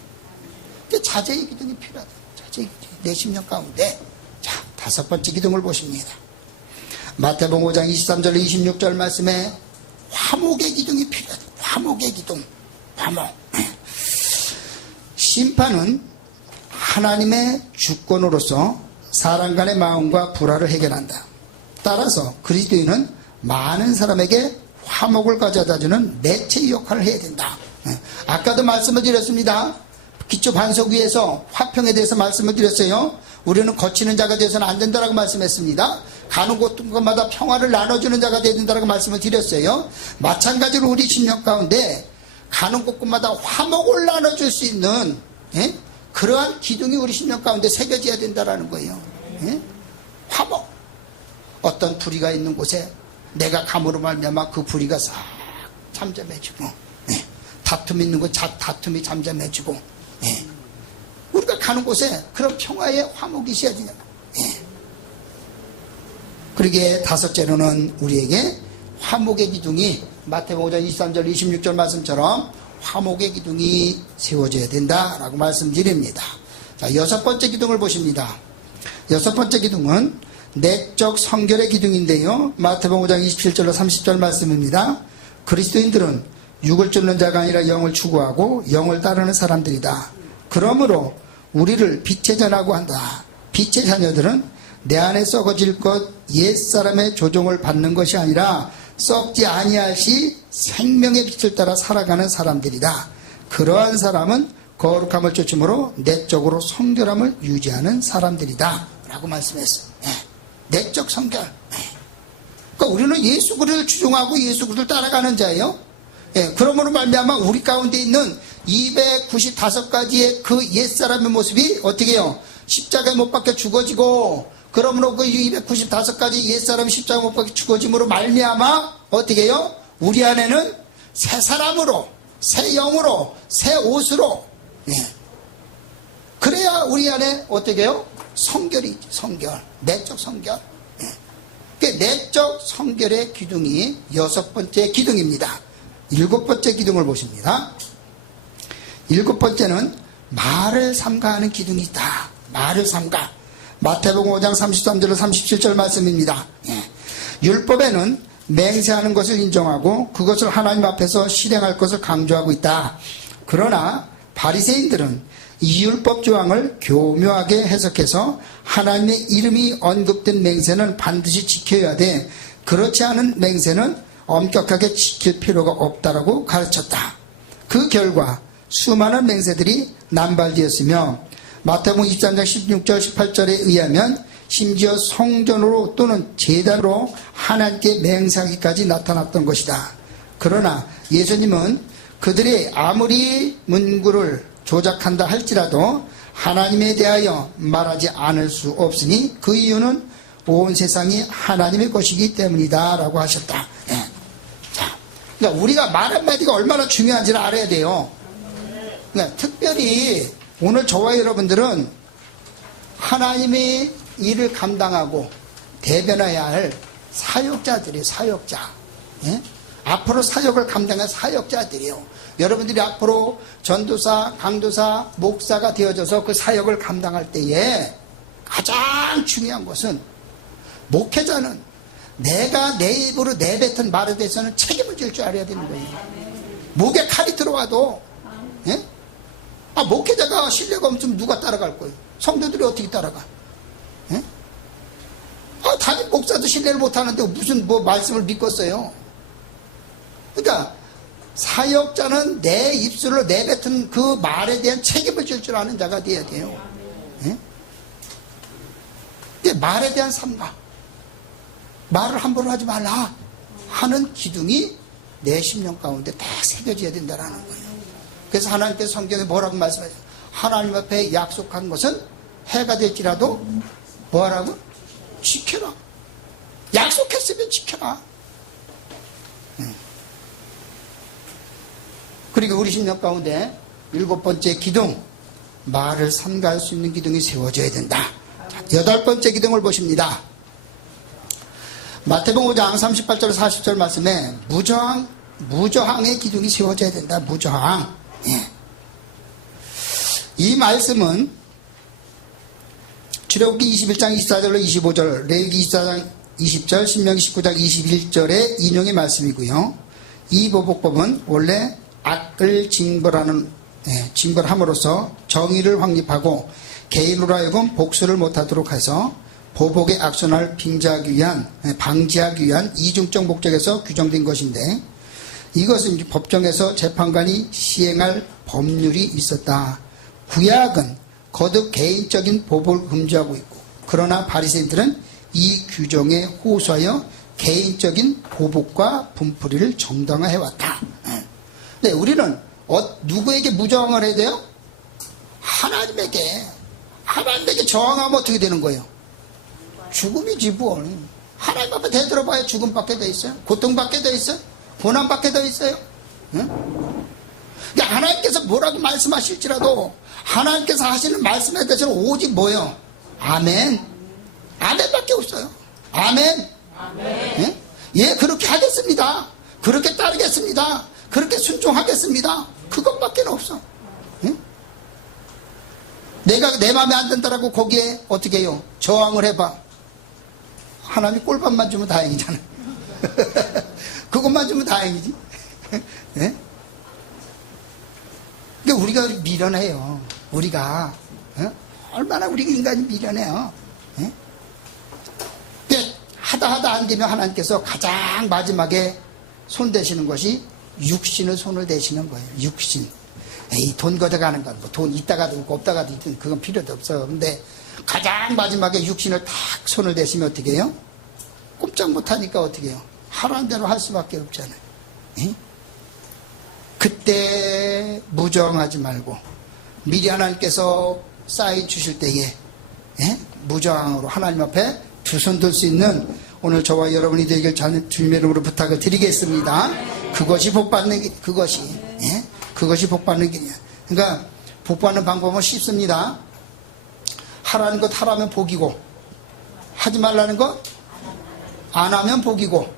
자제의 기둥이 필요하다. 자제의 기둥. 내 심령 가운데. 자, 다섯 번째 기둥을 보십니다. 마태복음 5장 23절 26절 말씀에 화목의 기둥이 필요하다. 화목의 기둥. 화목. 심판은 하나님의 주권으로서 사람 간의 마음과 불화를 해결한다. 따라서 그리스도인은 많은 사람에게 화목을 가져다주는 매체 역할을 해야 된다. 아까도 말씀을 드렸습니다. 기초 반석 위에서 화평에 대해서 말씀을 드렸어요. 우리는 거치는 자가 되어서는 안 된다라고 말씀했습니다. 가는 곳마다 평화를 나눠주는 자가 되어야 된다라고 말씀을 드렸어요. 마찬가지로 우리 심령 가운데 가는 곳마다 화목을 나눠줄 수 있는 그러한 기둥이 우리 심령 가운데 새겨져야 된다라는 거예요. 화목. 어떤 불의가 있는 곳에 내가 감으로 말미암아 그 불의가 싹 잠잠해지고 다툼이 있는 곳 다툼이 잠잠해지고 우리가 가는 곳에 그런 평화의 화목이 있어야 되냐. 그러기에 다섯째로는 우리에게 화목의 기둥이 마태복음 5장 23절 26절 말씀처럼 화목의 기둥이 세워져야 된다라고 말씀드립니다. 자, 여섯 번째 기둥을 보십니다. 여섯 번째 기둥은 내적 성결의 기둥인데요. 마태복음 5장 27절로 30절 말씀입니다. 그리스도인들은 육을 쫓는 자가 아니라 영을 추구하고 영을 따르는 사람들이다. 그러므로 우리를 빛에 전하고 한다. 빛의 자녀들은 내 안에 썩어질 것 옛사람의 조종을 받는 것이 아니라 썩지 아니할 시 생명의 빛을 따라 살아가는 사람들이다. 그러한 사람은 거룩함을 쫓음으로 내적으로 성결함을 유지하는 사람들이다 라고 말씀했어요. 내적 성결. 그러니까 우리는 예수 그리스도를 추종하고 예수 그리스도를 따라가는 자예요. 그러므로 말미암아 우리 가운데 있는 295가지의 그 옛사람의 모습이 어떻게 해요? 십자가에 못 박혀 죽어지고, 그러므로 그 295가지 옛사람이 십자가에 못 박혀 죽어짐으로 말미암아 어떻게 해요? 우리 안에는 새 사람으로, 새 영으로, 새 옷으로, 그래야 우리 안에 어떻게 해요? 성결이 있지, 성결. 내적 성결. 그 내적 성결의 기둥이 6번째 기둥입니다. 7번째 기둥을 보십니다. 7번째는 말을 삼가하는 기둥이 있다. 말을 삼가. 마태복음 5장 33절로 37절 말씀입니다. 율법에는 맹세하는 것을 인정하고 그것을 하나님 앞에서 실행할 것을 강조하고 있다. 그러나 바리새인들은 이 율법 조항을 교묘하게 해석해서 하나님의 이름이 언급된 맹세는 반드시 지켜야 돼. 그렇지 않은 맹세는 엄격하게 지킬 필요가 없다라고 가르쳤다. 그 결과 수많은 맹세들이 남발되었으며 마태복음 23장 16절 18절에 의하면 심지어 성전으로 또는 제단으로 하나님께 맹세하기까지 나타났던 것이다. 그러나 예수님은 그들이 아무리 문구를 조작한다 할지라도 하나님에 대하여 말하지 않을 수 없으니 그 이유는 온 세상이 하나님의 것이기 때문이다 라고 하셨다. 자, 그러니까 우리가 말 한마디가 얼마나 중요한지를 알아야 돼요. 그러니까 특별히 오늘 저와 여러분들은 하나님의 일을 감당하고 대변해야 할 사역자들이에요. 사역자. 앞으로 사역을 감당할 사역자들이에요. 여러분들이 앞으로 전도사, 강도사, 목사가 되어져서 그 사역을 감당할 때에 가장 중요한 것은 목회자는 내가 내 입으로 내뱉은 말에 대해서는 책임을 질 줄 알아야 되는 거예요. 목에 칼이 들어와도 목회자가 신뢰가 없으면 누가 따라갈 거예요? 성도들이 어떻게 따라가? 담임 목사도 신뢰를 못하는데 무슨 말씀을 믿겠어요? 그러니까 사역자는 내 입술로 내뱉은 그 말에 대한 책임을 질 줄 아는 자가 되어야 돼요. 말에 대한 삼가, 말을 함부로 하지 말라 하는 기둥이 내 심령 가운데 다 새겨져야 된다는 거예요. 그래서 하나님께서 성경에 뭐라고 말씀하세요? 하나님 앞에 약속한 것은 해가 될지라도 뭐하라고? 지켜라. 약속했으면 지켜라. 그리고 우리 심령 가운데 7번째 기둥, 말을 삼가할 수 있는 기둥이 세워져야 된다. 자, 8번째 기둥을 보십니다. 마태복음 5장 38절 40절 말씀에 무저항의 기둥이 세워져야 된다. 무저항. 이 말씀은 출애굽기 21장 24절로 25절, 레위기 24장 20절, 신명기 19장 21절의 인용의 말씀이고요. 이 보복법은 원래 악을 징벌함으로써 정의를 확립하고 개인으로 하여금 복수를 못하도록 해서 보복의 악순환을 방지하기 위한 이중적 목적에서 규정된 것인데, 이것은 법정에서 재판관이 시행할 법률이 있었다. 구약은 거듭 개인적인 보복을 금지하고 있고, 그러나 바리새인들은 이 규정에 호소하여 개인적인 보복과 분풀이를 정당화해왔다. 네, 우리는 누구에게 무저항을 해야 돼요? 하나님에게 저항하면 어떻게 되는 거예요? 죽음이지 뭘. 하나님 앞에 대들어봐야 죽음밖에 더 있어요? 고통밖에 더 있어요? 고난밖에 더 있어요? 응? 그러니까 하나님께서 뭐라고 말씀하실지라도 하나님께서 하시는 말씀에 대해서는 오직 뭐예요? 아멘. 아멘밖에 없어요. 아멘. 예? 예, 그렇게 하겠습니다. 그렇게 따르겠습니다. 그렇게 순종하겠습니다. 그것밖에 없어. 응? 내가 내 마음에 안 든다라고 거기에 어떻게 해요? 저항을 해봐. 하나님이 꼴밥만 주면 다행이잖아. 그것만 주면 다행이지. 네? 그러니까 우리가 미련해요. 우리가 얼마나 우리 인간이 미련해요. 네? 하다 안 되면 하나님께서 가장 마지막에 손 대시는 것이 육신을 손을 대시는 거예요. 육신. 에이, 돈 걷어가는 건, 뭐 돈 있다가도 있고 없다가도 있든 그건 필요도 없어. 근데 가장 마지막에 육신을 탁 손을 대시면 어떻게 해요? 꼼짝 못하니까 어떻게 해요? 하라는 대로 할 수밖에 없잖아요. 에? 그때 무저항하지 말고 미리 하나님께서 사인 주실 때에 무저항으로 하나님 앞에 두 손 들 수 있는 오늘 저와 여러분이 되길 주님의 이름으로 부탁을 드리겠습니다. 그것이 복받는 길, 그것이 복받는 길이야. 그러니까 복받는 방법은 쉽습니다. 하라는 것 하라면 복이고, 하지 말라는 것 안 하면 복이고,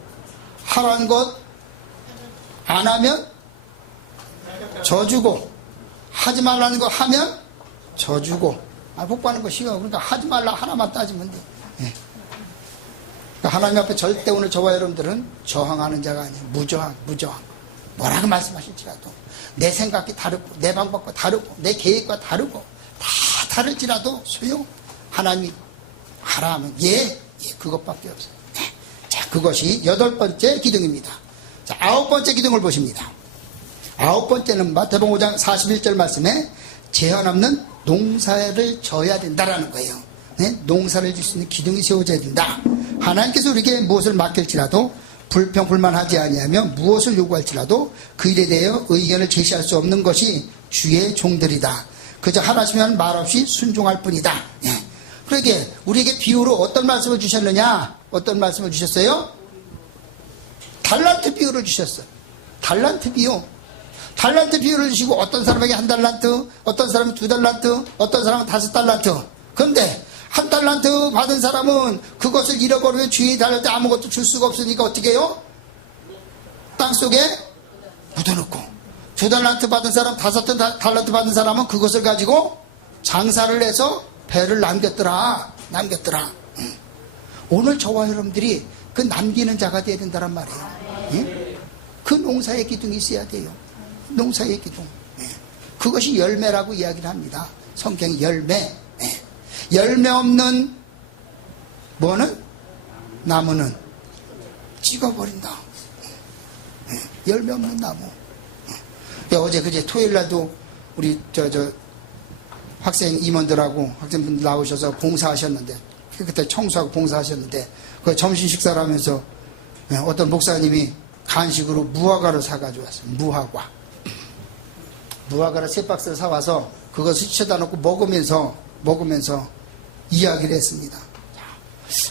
하라는 것 안 하면 저주고, 하지 말라는 거 하면 저주고. 복받는 거 쉬워. 그러니까 하지 말라 하나만 따지면 돼. 그러니까 하나님 앞에 절대 오늘 저와 여러분들은 저항하는 자가 아니에요. 무저항. 뭐라고 말씀하실지라도 내 생각이 다르고 내 방법과 다르고 내 계획과 다르고 다 다를지라도 소용. 하나님이 하라 하면 그것밖에 없어요. 자, 그것이 8번째 기둥입니다. 자, 9번째 기둥을 보십니다. 9번째는 마태복음 5장 41절 말씀에 제한 없는 농사를 져야 된다라는 거예요. 농사를 질 수 있는 기둥이 세워져야 된다. 하나님께서 우리에게 무엇을 맡길지라도 불평불만하지 아니하며 무엇을 요구할지라도 그 일에 대하여 의견을 제시할 수 없는 것이 주의 종들이다. 그저 하라시면 말없이 순종할 뿐이다. 그러게 우리에게 비유로 어떤 말씀을 주셨느냐? 어떤 말씀을 주셨어요? 달란트 비유를 주셨어요. 달란트 비유. 달란트 비유를 주시고 어떤 사람에게 1달란트, 어떤 사람은 2달란트, 어떤 사람은 5달란트. 그런데 1달란트 받은 사람은 그것을 잃어버리면 주인이 달란트 아무것도 줄 수가 없으니까 어떻게 해요? 땅속에 묻어놓고. 2달란트 받은 사람, 5달란트 받은 사람은 그것을 가지고 장사를 해서 배를 남겼더라. 오늘 저와 여러분들이 그 남기는 자가 돼야 된다란 말이에요. 그 농사의 기둥이 있어야 돼요. 농사의 기둥. 그것이 열매라고 이야기를 합니다. 성경 열매. 열매 없는 뭐는? 나무는 찍어버린다. 열매 없는 나무. 어제 그제 토요일 날도 우리 학생 임원들하고 학생분들 나오셔서 봉사하셨는데, 그때 청소하고 봉사하셨는데, 그 점심 식사를 하면서 어떤 목사님이 간식으로 무화과를 사가지고 왔어요. 무화과를 3박스를 사와서 그것을 치워다 놓고 먹으면서 이야기를 했습니다.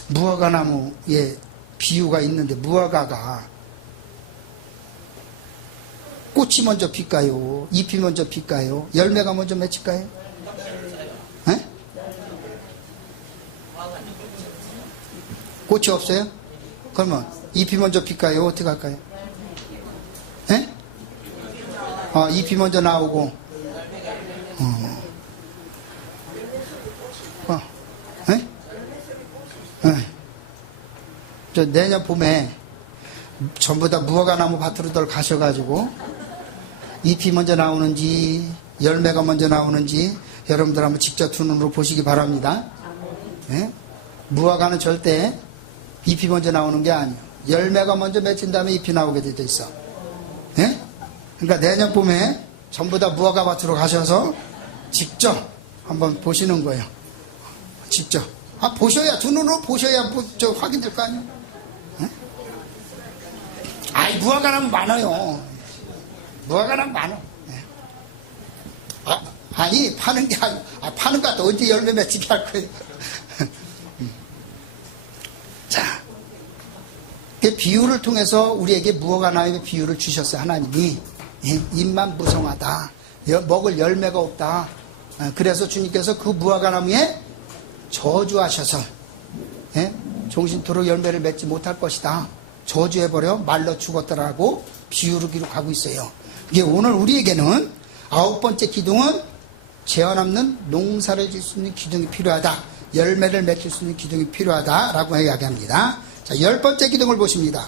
무화과 나무에 비유가 있는데, 무화과가 꽃이 먼저 필까요? 잎이 먼저 필까요? 열매가 먼저 맺힐까요? 에? 꽃이 없어요? 그러면 잎이 먼저 필까요? 어떻게 할까요? 에? 잎이 먼저 나오고, 저 내년 봄에 전부 다 무화과 나무 밭으로들 가셔가지고 잎이 먼저 나오는지 열매가 먼저 나오는지 여러분들 한번 직접 두 눈으로 보시기 바랍니다. 무화과는 절대 잎이 먼저 나오는 게 아니에요. 열매가 먼저 맺힌 다음에 잎이 나오게 되어 있어. 그러니까 내년 봄에 전부 다 무화과 밭으로 가셔서 직접 한번 보시는 거예요. 직접. 보셔야, 두 눈으로 보셔야 확인될 거 아니에요. 무화과 나무 많아요. 무화과 나무 많아. 아니, 파는 게 아니고, 파는 것 같아. 언제 열매 맺히게 할 거예요. 자, 그 비유를 통해서 우리에게 무화과 나무의 비유를 주셨어요. 하나님이. 잎만 무성하다. 먹을 열매가 없다. 그래서 주님께서 그 무화과 나무에 저주하셔서 종신토록 열매를 맺지 못할 것이다. 저주해버려 말로 죽었더라고 비유를 기록하고 있어요. 이게 오늘 우리에게는 9번째 기둥은 제한 없는 농사를 질 수 있는 기둥이 필요하다. 열매를 맺을 수 있는 기둥이 필요하다라고 이야기합니다. 자, 10번째 기둥을 보십니다.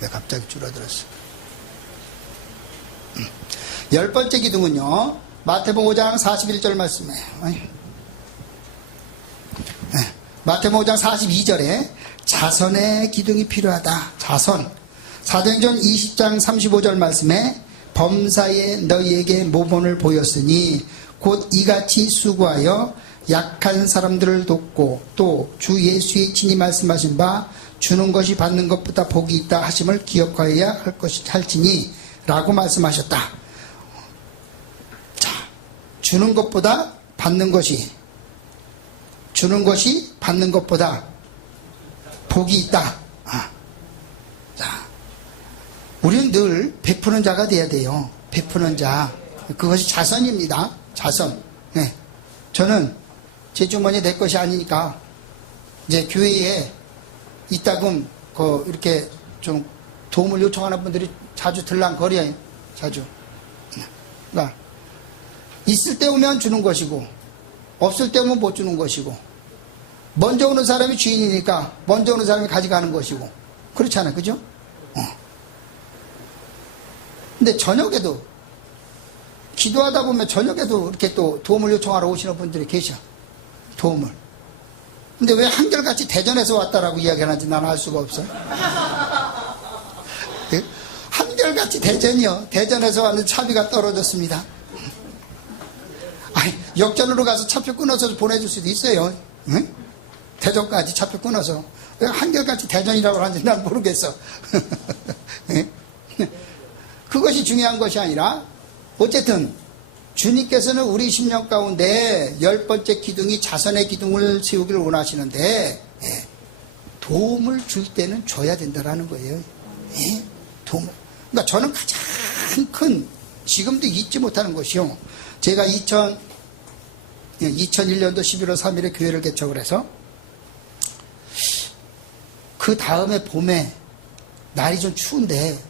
왜 갑자기 줄어들었어? 10번째 기둥은요, 마태복음 5장 41절 말씀이에요. 마태복음 5장 42절에 자선의 기둥이 필요하다. 자선. 사도행전 20장 35절 말씀에 범사에 너희에게 모본을 보였으니 곧 이같이 수고하여 약한 사람들을 돕고 또 주 예수의 친히 말씀하신 바 주는 것이 받는 것보다 복이 있다 하심을 기억하여야 할지니 라고 말씀하셨다. 자, 주는 것보다 받는 것이 받는 것보다 복이 있다. 자, 우리는 늘 베푸는 자가 돼야 돼요. 베푸는 자. 그것이 자선입니다. 자선. 네. 저는 제 주머니 내 것이 아니니까 이제 교회에 이따금 이렇게 좀 도움을 요청하는 분들이 자주 들랑거려요. 자주. 그러니까 있을 때 오면 주는 것이고 없을 때 오면 못 주는 것이고 먼저 오는 사람이 주인이니까 먼저 오는 사람이 가져가는 것이고 그렇잖아요. 그죠? 근데 저녁에도 기도하다 보면 저녁에도 이렇게 또 도움을 요청하러 오시는 분들이 계셔. 도움을. 근데 왜 한결같이 대전에서 왔다라고 이야기하는지 나는 알 수가 없어요. 네? 한결같이 대전이요. 대전에서 왔는데 차비가 떨어졌습니다. 아니, 역전으로 가서 차표 끊어서 보내줄 수도 있어요. 응? 대전까지 차표 끊어서. 왜 한결같이 대전이라고 하는지 난 모르겠어. 네? 그것이 중요한 것이 아니라 어쨌든 주님께서는 우리 심령 가운데 10번째 기둥이 자선의 기둥을 세우기를 원하시는데 도움을 줄 때는 줘야 된다라는 거예요. 도움. 그러니까 저는 가장 큰 지금도 잊지 못하는 것이요. 제가 2001년도 11월 3일에 교회를 개척을 해서 그 다음에 봄에 날이 좀 추운데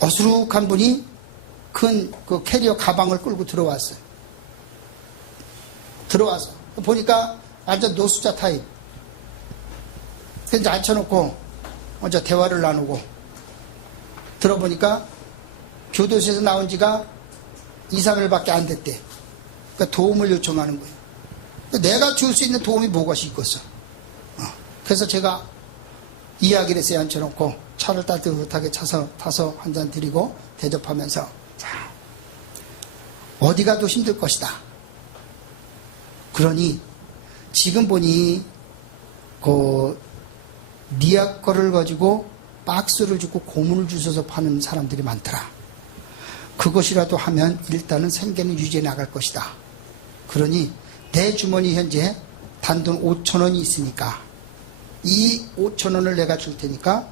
어수룩한 분이 큰 그 캐리어 가방을 끌고 들어왔어요. 들어와서 보니까 완전 노숙자 타입. 그래서 앉혀놓고 먼저 대화를 나누고 들어보니까 교도소에서 나온 지가 2, 3일밖에 안 됐대. 그러니까 도움을 요청하는 거예요. 내가 줄 수 있는 도움이 무엇이 있겠어. 그래서 제가 이야기를 해서 앉혀놓고 차를 따뜻하게 타서 한 잔 드리고 대접하면서 자, 어디 가도 힘들 것이다. 그러니 지금 보니 니아 거를 가지고 박스를 주고 고문을 주셔서 파는 사람들이 많더라. 그것이라도 하면 일단은 생계는 유지해 나갈 것이다. 그러니 내 주머니 현재 단돈 5,000원이 있으니까 이 5,000원을 내가 줄 테니까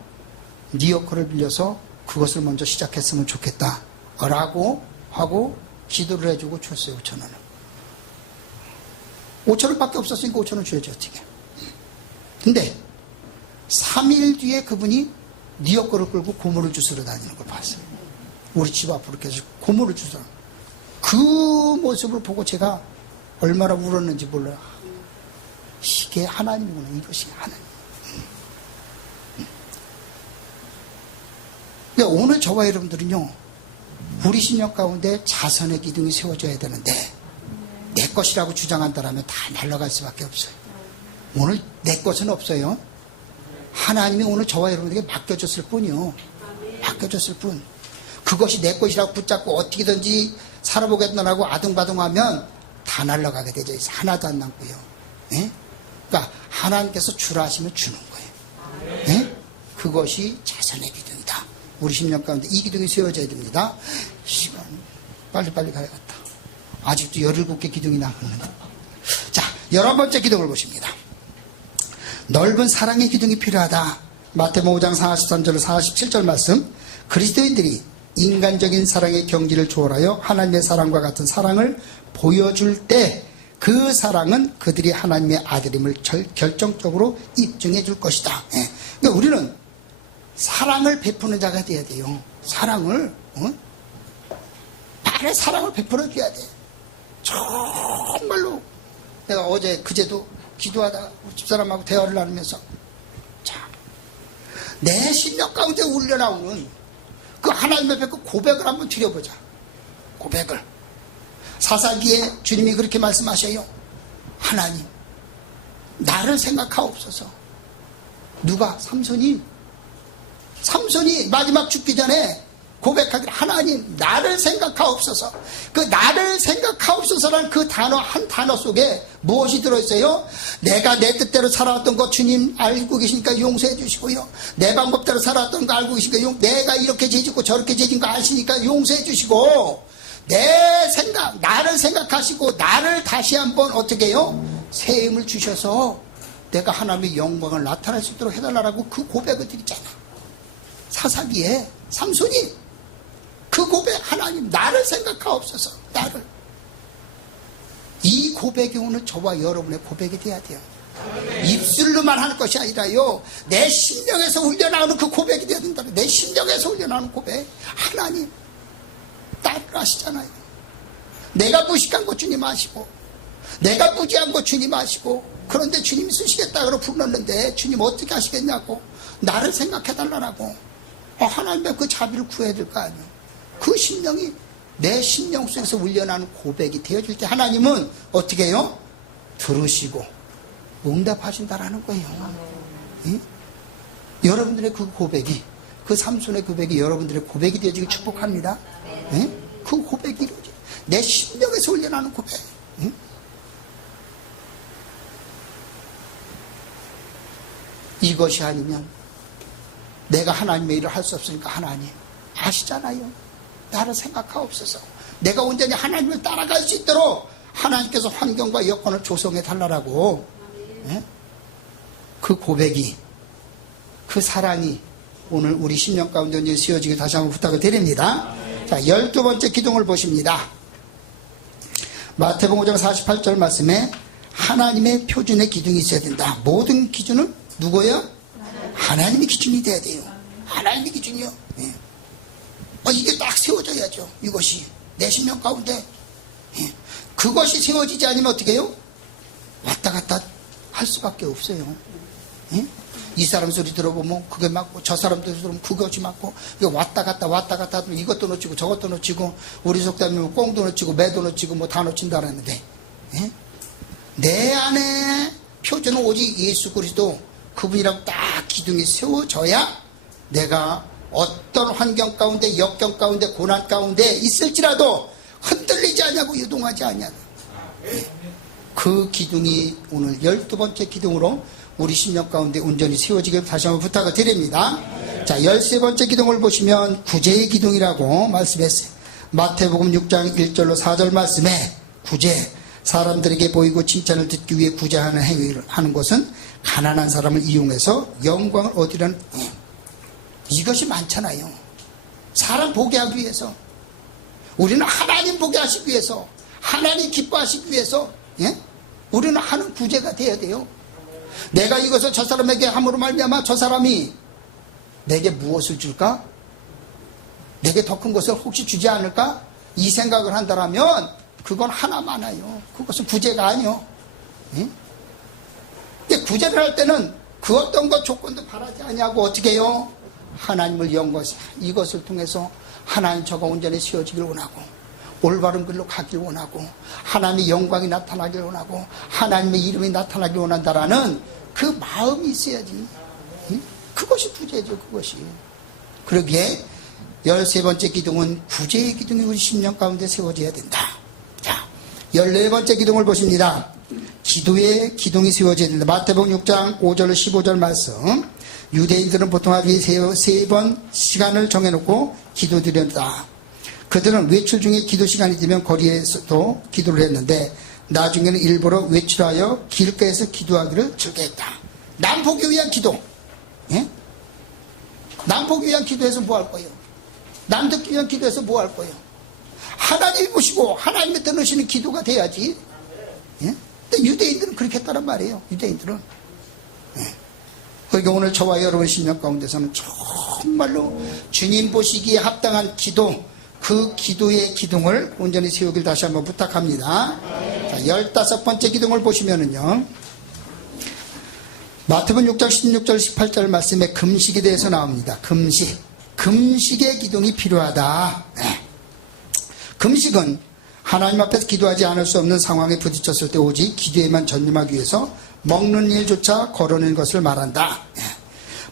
네 역할을 빌려서 그것을 먼저 시작했으면 좋겠다 라고 하고 기도를 해주고 줬어요. 5,000원을 5,000원밖에 없었으니까 5,000원 줘야지 어떻게. 근데 3일 뒤에 그분이 네 역할을 끌고 고무를 주스러 다니는 걸 봤어요. 우리 집 앞으로 계속 고무를 주스러. 그 모습을 보고 제가 얼마나 울었는지 몰라요. 이게 하나님이구나. 이것이 하나님. 근데 오늘 저와 여러분들은요, 우리 신령 가운데 자선의 기둥이 세워져야 되는데, 내 것이라고 주장한다라면 다 날아갈 수밖에 없어요. 오늘 내 것은 없어요. 하나님이 오늘 저와 여러분에게 맡겨줬을 뿐이요. 맡겨줬을 뿐. 그것이 내 것이라고 붙잡고 어떻게든지 살아보겠다라고 아둥바둥하면 다 날아가게 되죠. 하나도 안 남고요. 예? 그러니까 하나님께서 주라 하시면 주는 거예요. 예? 그것이 자선의 기둥이다. 우리 심령 가운데 이 기둥이 세워져야 됩니다. 시간 빨리빨리 가야겠다. 아직도 17개 기둥이 남았는데. 자, 11번째 기둥을 보십니다. 넓은 사랑의 기둥이 필요하다. 마태복음 5장 43절 47절 말씀. 그리스도인들이 인간적인 사랑의 경지를 초월하여 하나님의 사랑과 같은 사랑을 보여줄 때 그 사랑은 그들이 하나님의 아들임을 결정적으로 입증해 줄 것이다. 예. 그러니까 우리는 사랑을 베푸는 자가 돼야 돼요. 사랑을 말에 사랑을 베풀어 줘야 돼. 정말로 내가 어제 그제도 기도하다가 집사람하고 대화를 나누면서 자, 내 심령 가운데 울려나오는 그 하나님 앞에 그 고백을 한번 드려보자. 고백을. 사사기에 주님이 그렇게 말씀하셔요. 하나님, 나를 생각하옵소서. 누가? 삼손이 마지막 죽기 전에 고백하기를, 하나님, 나를 생각하옵소서. 그 나를 생각하옵소서라는 그 단어 한 단어 속에 무엇이 들어있어요? 내가 내 뜻대로 살아왔던 거 주님 알고 계시니까 용서해 주시고요. 내 방법대로 살아왔던 거 알고 계시니까 내가 이렇게 죄짓고 저렇게 죄진 거 아시니까 용서해 주시고, 내 생각, 나를 생각하시고 나를 다시 한번 어떻게 해요? 새 힘을 주셔서 내가 하나님의 영광을 나타낼 수 있도록 해달라고 그 고백을 드리잖아. 사사기에 삼손이 그 고백, 하나님 나를 생각하옵소서. 나를. 이 고백이 오늘 저와 여러분의 고백이 돼야 돼요. 입술로만 하는 것이 아니라요, 내 심령에서 흘려나오는 그 고백이 돼야 된다. 내 심령에서 흘려나오는 고백. 하나님 나를 아시잖아요. 내가 무식한 거 주님 아시고, 내가 무지한 거 주님 아시고, 그런데 주님이 쓰시겠다고 불렀는데 주님 어떻게 하시겠냐고, 나를 생각해달라고. 하나님의 그 자비를 구해야 될 거 아니에요. 그 심령이 내 심령 속에서 울려나는 고백이 되어질 때 하나님은 어떻게 해요? 들으시고 응답하신다라는 거예요. 응? 여러분들의 그 고백이, 그 삼손의 고백이 여러분들의 고백이 되어지길 축복합니다. 응? 그 고백이 이루어져. 내 심령에서 울려나는 고백. 응? 이것이 아니면 내가 하나님의 일을 할 수 없으니까, 하나님 아시잖아요. 나를 생각하옵소서. 내가 온전히 하나님을 따라갈 수 있도록 하나님께서 환경과 여건을 조성해 달라고. 네? 그 고백이, 그 사랑이 오늘 우리 심령 가운데 씌워지길 다시 한번 부탁을 드립니다. 자, 12번째 기둥을 보십니다. 마태복음 5장 48절 말씀에 하나님의 표준의 기둥이 있어야 된다. 모든 기준은 누구예요? 하나님의 기준이 돼야 돼요. 하나님의 기준이요. 예. 이게 딱 세워져야죠. 이것이 내 심령 가운데. 예. 그것이 세워지지 않으면 어떻게 해요? 왔다 갔다 할 수밖에 없어요. 예? 이 사람 소리 들어보면 그게 맞고, 저 사람 소리 들어보면 그것이 맞고, 왔다 갔다 하면 이것도 놓치고 저것도 놓치고, 우리 속담이면 꽁도 놓치고 매도 놓치고 뭐 다 놓친다라는데, 예? 내 안에 표준은 오직 예수 그리스도, 그분이라고 딱 기둥이 세워져야 내가 어떤 환경 가운데, 역경 가운데, 고난 가운데 있을지라도 흔들리지 않냐고, 유동하지 않냐고. 그 기둥이 오늘 12번째 기둥으로 우리 심령 가운데 온전히 세워지길 다시 한번 부탁을 드립니다. 자, 13번째 기둥을 보시면 구제의 기둥이라고 말씀했어요. 마태복음 6장 1절로 4절 말씀에 구제, 사람들에게 보이고 칭찬을 듣기 위해 구제하는 행위를 하는 것은 가난한 사람을 이용해서 영광을 얻으려는, 이것이 많잖아요. 사람 보게 하기 위해서, 우리는 하나님 보게 하시기 위해서, 하나님 기뻐하시기 위해서, 예? 우리는 하는 구제가 돼야 돼요. 내가 이것을 저 사람에게 함으로 말미암아 저 사람이 내게 무엇을 줄까? 내게 더 큰 것을 혹시 주지 않을까? 이 생각을 한다면 그건 하나 많아요. 그것은 구제가 아니요. 예? 근데 구제를 할 때는 그 어떤 것 조건도 바라지 아니하고 어떻게 해요? 하나님을 영광하시, 이것을 통해서 하나님 저가 온전히 세워지길 원하고, 올바른 길로 가길 원하고, 하나님의 영광이 나타나길 원하고, 하나님의 이름이 나타나길 원한다라는 그 마음이 있어야지. 그것이 구제죠. 그것이. 그러기에 13번째 기둥은 구제의 기둥이 우리 심령 가운데 세워져야 된다. 자, 14번째 기둥을 보십니다. 기도의 기둥이 세워져야 된다. 마태복음 6장 5절 15절 말씀. 유대인들은 보통 하루에 세 번 시간을 정해놓고 기도드렸다. 그들은 외출 중에 기도 시간이 되면 거리에서도 기도를 했는데 나중에는 일부러 외출하여 길가에서 기도하기를 즐겨했다. 남 보기 위한 기도. 예? 남 보기 위한 기도해서 뭐 할 거예요? 남 듣기 위한 기도해서 뭐 할 거예요? 하나님 보시고 하나님의 들으시는 기도가 돼야지. 예? 근데 유대인들은 그렇게 했다란 말이에요. 유대인들은. 예. 그러니까 오늘 저와 여러분 심령 가운데서는 정말로 주님 보시기에 합당한 기도, 그 기도의 기둥을 온전히 세우길 다시 한번 부탁합니다. 자, 15번째 기둥을 보시면은요, 마태복음 6장 16절 18절 말씀에 금식에 대해서 나옵니다. 금식의 기둥이 필요하다. 네. 금식은 하나님 앞에서 기도하지 않을 수 없는 상황에 부딪혔을 때 오직 기도에만 전념하기 위해서 먹는 일조차 거르는 것을 말한다.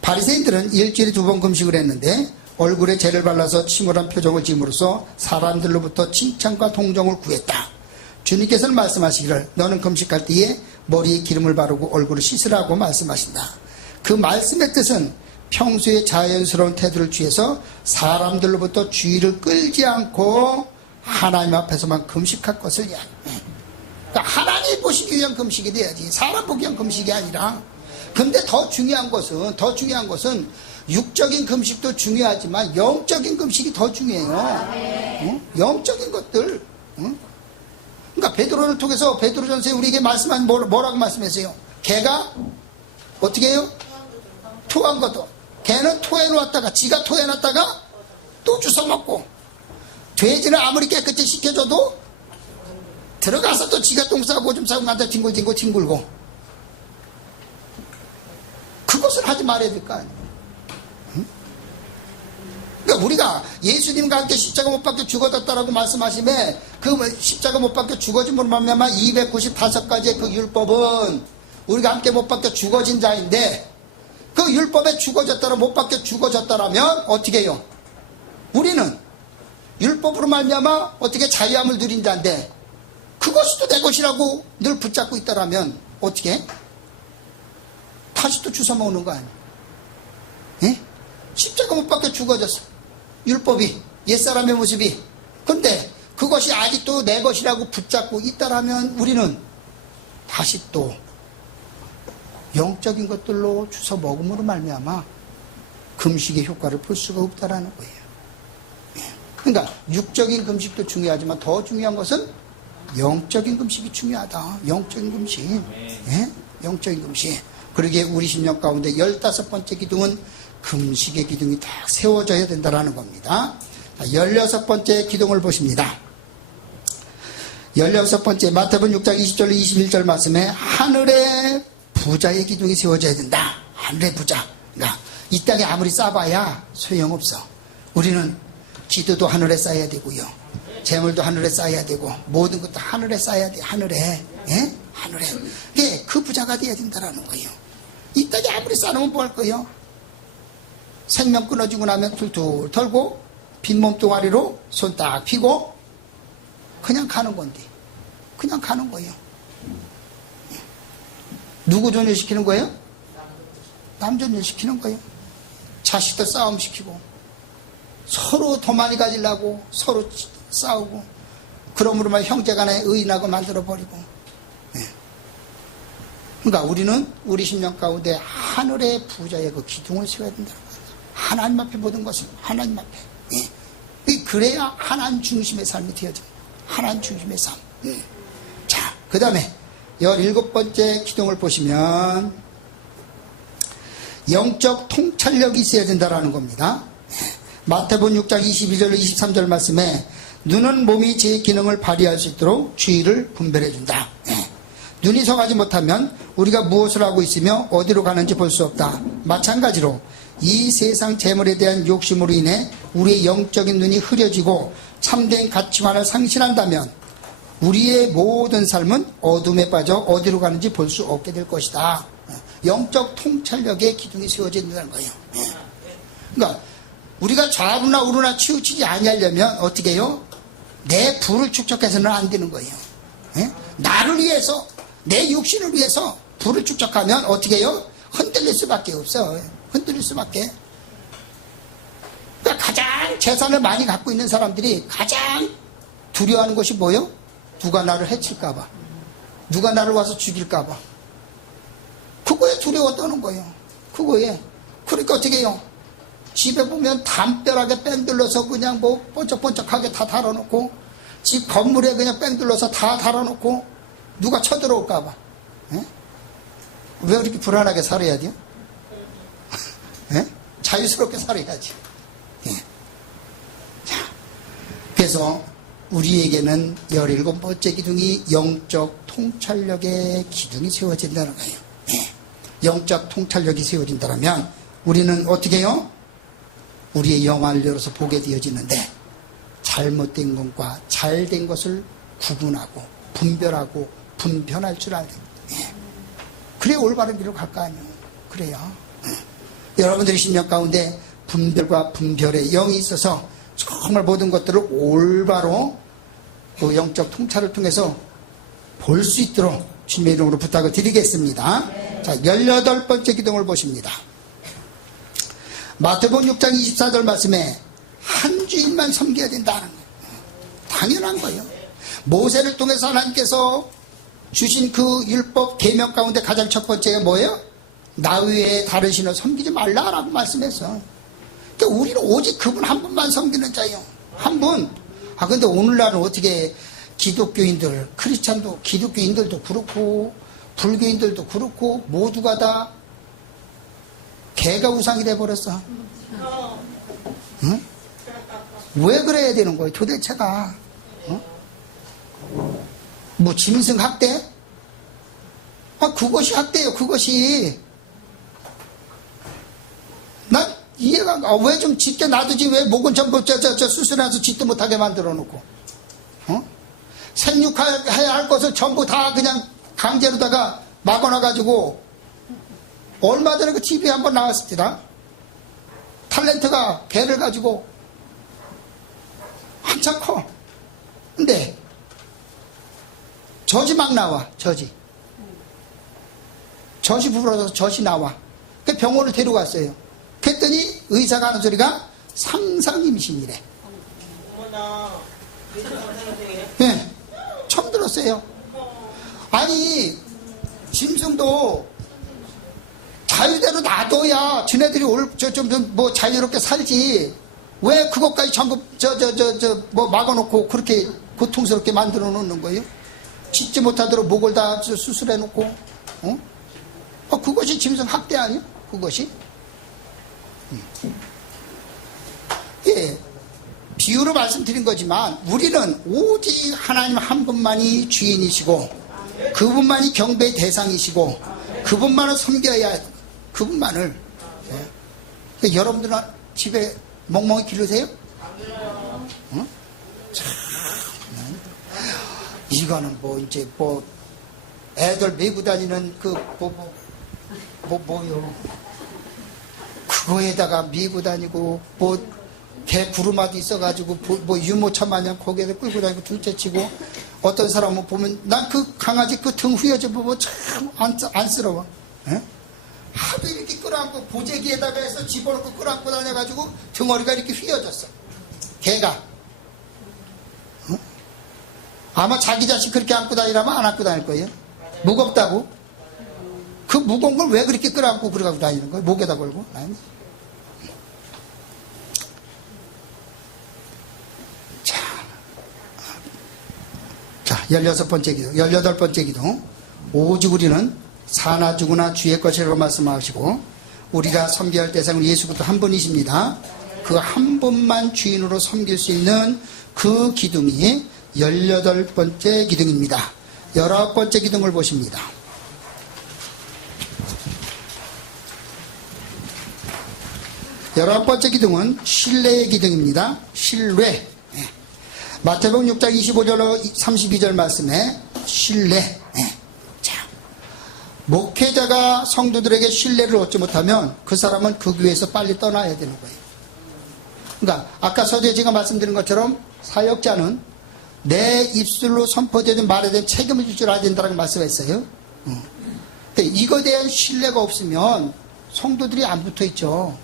바리새인들은 일주일에 2번 금식을 했는데 얼굴에 재를 발라서 침울한 표정을 지음으로써 사람들로부터 칭찬과 동정을 구했다. 주님께서는 말씀하시기를 너는 금식할 때에 머리에 기름을 바르고 얼굴을 씻으라고 말씀하신다. 그 말씀의 뜻은 평소에 자연스러운 태도를 취해서 사람들로부터 주의를 끌지 않고 하나님 앞에서만 금식할 것을 그러니까 하나님 보시기 위한 금식이 돼야지 사람 보기 위한 금식이 아니라. 근데 더 중요한 것은 육적인 금식도 중요하지만 영적인 금식이 더 중요해요. 영적인 것들. 그러니까 베드로를 통해서 베드로전서에 우리에게 말씀한 뭐라고 말씀했어요? 개가 어떻게 해요? 토한 것도. 개는 토해놓았다가 지가 토해놨다가 또 주워먹고, 돼지는 아무리 깨끗이 씻겨줘도 들어가서 또 지가 똥 싸고 오줌 싸고 나한테 뒹굴고 그것을 하지 말아야 될 거 아니에요. 그러니까 우리가 예수님과 함께 십자가 못 박혀 죽어졌다라고 말씀하시면 그 십자가 못 박혀 죽어짐으로 말미암아 295가지의 그 율법은 우리가 함께 못 박혀 죽어진 자인데, 그 율법에 죽어졌다라 못 박혀 죽어졌다라면 어떻게 해요? 우리는 율법으로 말미암아 어떻게 자유함을 누린 자인데 그것이 또 내 것이라고 늘 붙잡고 있다라면 어떻게 해? 다시 또 주워 먹는 거 아니에요? 예? 십자가 못 박혀 죽어졌어. 율법이, 옛사람의 모습이. 근데 그것이 아직도 내 것이라고 붙잡고 있다라면 우리는 다시 또 영적인 것들로 주워 먹음으로 말미암아 금식의 효과를 볼 수가 없다라는 거예요. 그러니까 육적인 금식도 중요하지만 더 중요한 것은 영적인 금식이 중요하다. 영적인 금식. 예? 영적인 금식. 그러기에 우리 심령 가운데 15번째 기둥은 금식의 기둥이 딱 세워져야 된다는 겁니다. 16번째 기둥을 보십니다. 16번째 마태복음 6장 20절 21절 말씀에 하늘의 부자의 기둥이 세워져야 된다. 하늘의 부자. 그러니까 이 땅에 아무리 쌓아봐야 소용없어. 우리는 기도도 하늘에 쌓아야 되고요. 재물도 하늘에 쌓아야 되고 모든 것도 하늘에 쌓아야 돼. 하늘에. 예? 하늘에. 예, 그 부자가 돼야 된다는 거예요. 이 땅에 아무리 쌓아놓으면 뭐 할 거예요? 생명 끊어지고 나면 툴툴 털고 빈몸 동아리로 손 딱 피고 그냥 가는 건데. 그냥 가는 거예요. 누구 존여시키는 거예요? 남 존여시키는 거예요. 자식들 싸움시키고 서로 더 많이 가지려고 서로 싸우고 그러므로만 형제간에 의인하고 만들어버리고. 그러니까 우리는 우리 심령 가운데 하늘의 부자의 그 기둥을 세워야 된다. 하나님 앞에 모든 것을 하나님 앞에. 그래야 하나님 중심의 삶이 되어집니다. 하나님 중심의 삶. 자, 그 다음에 17번째 기둥을 보시면 영적 통찰력이 있어야 된다는 겁니다. 마태복음 6장 22절 23절 말씀에 눈은 몸이 제 기능을 발휘할 수 있도록 주의를 분별해 준다. 눈이 성하지 못하면 우리가 무엇을 하고 있으며 어디로 가는지 볼 수 없다. 마찬가지로 이 세상 재물에 대한 욕심으로 인해 우리의 영적인 눈이 흐려지고 참된 가치관을 상실한다면 우리의 모든 삶은 어둠에 빠져 어디로 가는지 볼 수 없게 될 것이다. 영적 통찰력의 기둥이 세워져야 된다는 거예요. 그러니까 우리가 좌우나 우로나 치우치지 아니하려면 어떻게 해요? 내 부를 축적해서는 안 되는 거예요. 나를 위해서, 내 육신을 위해서 부를 축적하면 어떻게 해요? 흔들릴 수밖에 없어. 흔들릴 수밖에. 그러니까 가장 재산을 많이 갖고 있는 사람들이 가장 두려워하는 것이 뭐예요? 누가 나를 해칠까봐, 누가 나를 와서 죽일까봐. 그거에 두려워 떠는 거예요. 그거에. 그러니까 어떻게 해요? 집에 보면 담벼락에 뺑 둘러서 그냥 뭐 번쩍번쩍하게 다 달아놓고, 집 건물에 그냥 뺑 둘러서 다 달아놓고, 누가 쳐들어올까봐. 왜 이렇게 불안하게 살아야 돼요? 자유스럽게 살아야지. 자, 그래서 우리에게는 17번째 기둥이 영적 통찰력의 기둥이 세워진다는 거예요. 영적 통찰력이 세워진다면 우리는 어떻게 해요? 우리의 영안을 열어서 보게 되어지는데 잘못된 것과 잘된 것을 구분하고 분별하고 분변할 줄 알고, 예. 그래야 올바른 길로 갈 거 아니에요. 그래요. 여러분들의 심령 가운데 분별과 분별의 영이 있어서 정말 모든 것들을 올바로 그 영적 통찰을 통해서 볼 수 있도록 주님의 이름으로 부탁을 드리겠습니다. 자, 18번째 기둥을 보십니다. 마태복음 6장 24절 말씀에 한 주인만 섬겨야 된다는 거예요. 당연한 거예요. 모세를 통해서 하나님께서 주신 그 율법 계명 가운데 가장 첫 번째가 뭐예요? 나 외에 다른 신을 섬기지 말라라고 말씀했어. 그러니까 우리는 오직 그분 한 분만 섬기는 자예요. 한 분. 아 근데 오늘날은 어떻게 기독교인들, 크리스찬도 기독교인들도 그렇고 불교인들도 그렇고 모두가 다 개가 우상이 돼버렸어. 응? 왜 그래야 되는 거예요? 도대체가. 뭐 짐승 학대? 아 그것이 학대예요. 그것이. 난 이해가 안 가. 왜 좀 짓게 놔두지? 왜 목은 전부 수술해서 짓도 못하게 만들어 놓고. 생육해야 할 것을 전부 다 그냥 강제로다가 막아놔가지고. 얼마 전에 그 TV에 한번 나왔습니다. 탤런트가 개를 가지고 한참 커. 근데 젖이 막 나와. 젖이 부풀어서 젖이 나와. 그 병원을 데려갔어요. 그랬더니 의사가 하는 소리가 상상임신이래. 어머나, 네, 처음 들었어요. 아니 짐승도 자유대로 놔둬야 지네들이 뭐 자유롭게 살지. 왜 그것까지 전부 뭐 막아놓고 그렇게 고통스럽게 만들어 놓는 거예요? 짓지 못하도록 목을 다 수술해 놓고. 그것이 짐승 학대 아니에요? 그것이? 예, 비유로 말씀드린 거지만 우리는 오직 하나님 한 분만이 주인이시고 그분만이 경배의 대상이시고 그분만을 섬겨야 해요. 그분만을. 예. 여러분들은 집에 멍멍이 기르세요? 참, 이거는 뭐 이제 뭐 애들 메고 다니는 그 뭐요? 그거에다가 메고 다니고 뭐 개 구루마도 있어가지고 뭐 유모차 마냥 거기에다 끌고 다니고 둘째치고 어떤 사람은 보면 난 그 강아지 그 등 휘어져 보면 참 안쓰러워. 에? 하도 이렇게 끌어안고 보재기에다가 해서 집어넣고 끌어안고 다녀가지고 등어리가 이렇게 휘어졌어. 개가. 아마 자기 자식 그렇게 안고 다니라면 안 안고 다닐 거예요. 무겁다고. 그 무거운 걸 왜 그렇게 끌어안고 그러고 다니는 거예요? 목에다 걸고. 아니. 자, 16번째 기도, 18번째 기도. 오직 우리는 사나 죽으나 주의 것이라고 말씀하시고 우리가 섬겨야 할 대상은 예수 그리스도 한 분이십니다. 그 한 분만 주인으로 섬길 수 있는 그 기둥이 18번째 기둥입니다. 19번째 기둥을 보십니다. 19번째 기둥은 신뢰의 기둥입니다. 신뢰. 마태복음 6장 25절로 32절 말씀에 신뢰. 자, 목회자가 성도들에게 신뢰를 얻지 못하면 그 사람은 그 교회에서 빨리 떠나야 되는 거예요. 그러니까 아까 서두에 제가 말씀드린 것처럼 사역자는 내 입술로 선포되는 말에 대한 책임을 질 줄 알아야 된다고 말씀했어요. 근데 이거에 대한 신뢰가 없으면 성도들이 안 붙어 있죠.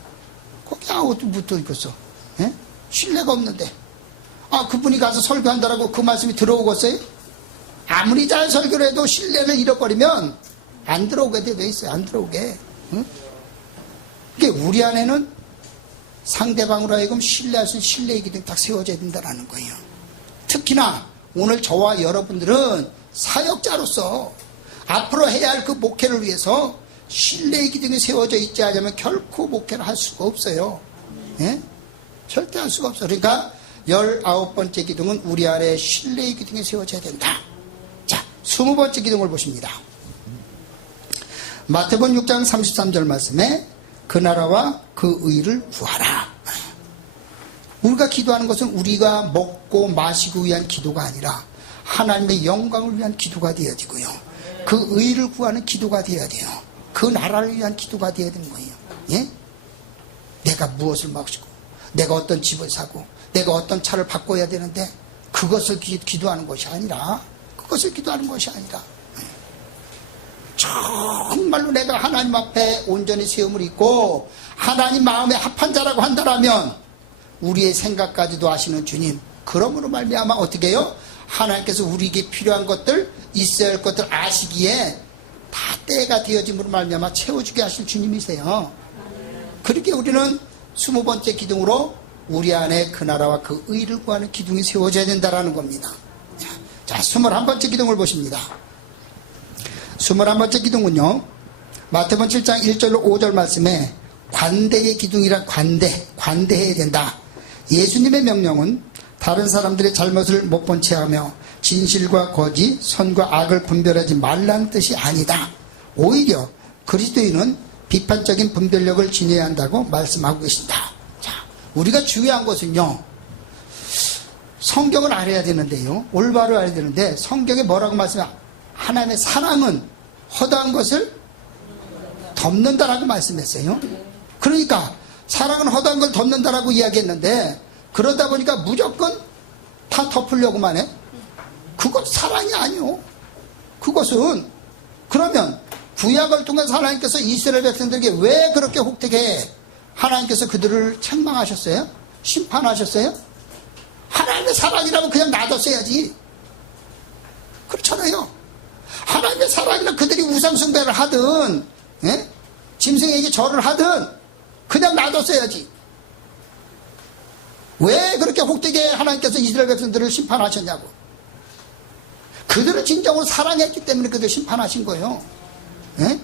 거기 아무것도 붙어 있겠어. 신뢰가 없는데. 아, 그분이 가서 설교한다라고 그 말씀이 들어오겠어요? 아무리 잘 설교를 해도 신뢰를 잃어버리면 안 들어오게 돼 있어요. 안 들어오게. 이게 우리 안에는 상대방으로 하여금 신뢰할 수 있는 신뢰의 기둥이 딱 세워져야 된다는 거예요. 특히나 오늘 저와 여러분들은 사역자로서 앞으로 해야 할 그 목회를 위해서 신뢰의 기둥이 세워져 있지 않으면 결코 목회를 할 수가 없어요. 예? 절대 할 수가 없어요. 그러니까 19번째 기둥은 우리 안에 신뢰의 기둥이 세워져야 된다. 자, 20번째 기둥을 보십니다. 마태복음 6장 33절 말씀에 그 나라와 그 의를 구하라. 우리가 기도하는 것은 우리가 먹고 마시고 위한 기도가 아니라 하나님의 영광을 위한 기도가 되어지고요. 그 의를 구하는 기도가 되어야 돼요. 그 나라를 위한 기도가 되어야 되는 거예요. 예? 내가 무엇을 마시고 내가 어떤 집을 사고 내가 어떤 차를 바꿔야 되는데 그것을 기도하는 것이 아니라 정말로 내가 하나님 앞에 온전히 세움을 입고 하나님 마음에 합한 자라고 한다라면 우리의 생각까지도 아시는 주님, 그러므로 말미암아 어떻게 해요? 하나님께서 우리에게 필요한 것들, 있어야 할 것들 아시기에 다 때가 되어짐으로 말미암아 채워주게 하실 주님이세요. 그렇게 우리는 20번째 기둥으로 우리 안에 그 나라와 그 의를 구하는 기둥이 세워져야 된다는 겁니다. 자, 21번째 기둥을 보십니다. 21번째 기둥은요, 마태복음 7장 1절로 5절 말씀에 관대의 기둥이라 관대해야 된다. 예수님의 명령은 다른 사람들의 잘못을 못 본 채하며 진실과 거짓, 선과 악을 분별하지 말라는 뜻이 아니다. 오히려 그리스도인은 비판적인 분별력을 지녀야 한다고 말씀하고 계신다. 자, 우리가 중요한 것은요, 성경을 알아야 되는데요, 올바로 알아야 되는데 성경에 뭐라고 말씀해요? 하나님의 사랑은 허다한 것을 덮는다라고 말씀했어요. 그러니까 사랑은 허다한 걸 덮는다라고 이야기했는데 그러다 보니까 무조건 다 덮으려고만 해. 그것 사랑이 아니요. 그것은 그러면 구약을 통해서 하나님께서 이스라엘 백성들에게 왜 그렇게 혹되게 하나님께서 그들을 책망하셨어요? 심판하셨어요? 하나님의 사랑이라면 그냥 놔뒀어야지. 그렇잖아요. 하나님의 사랑이라 그들이 우상숭배를 하든, 예? 짐승에게 절을 하든 그냥 놔뒀어야지. 왜 그렇게 혹되게 하나님께서 이스라엘 백성들을 심판하셨냐고. 그들을 진정으로 사랑했기 때문에 그들을 심판하신 거예요. 예?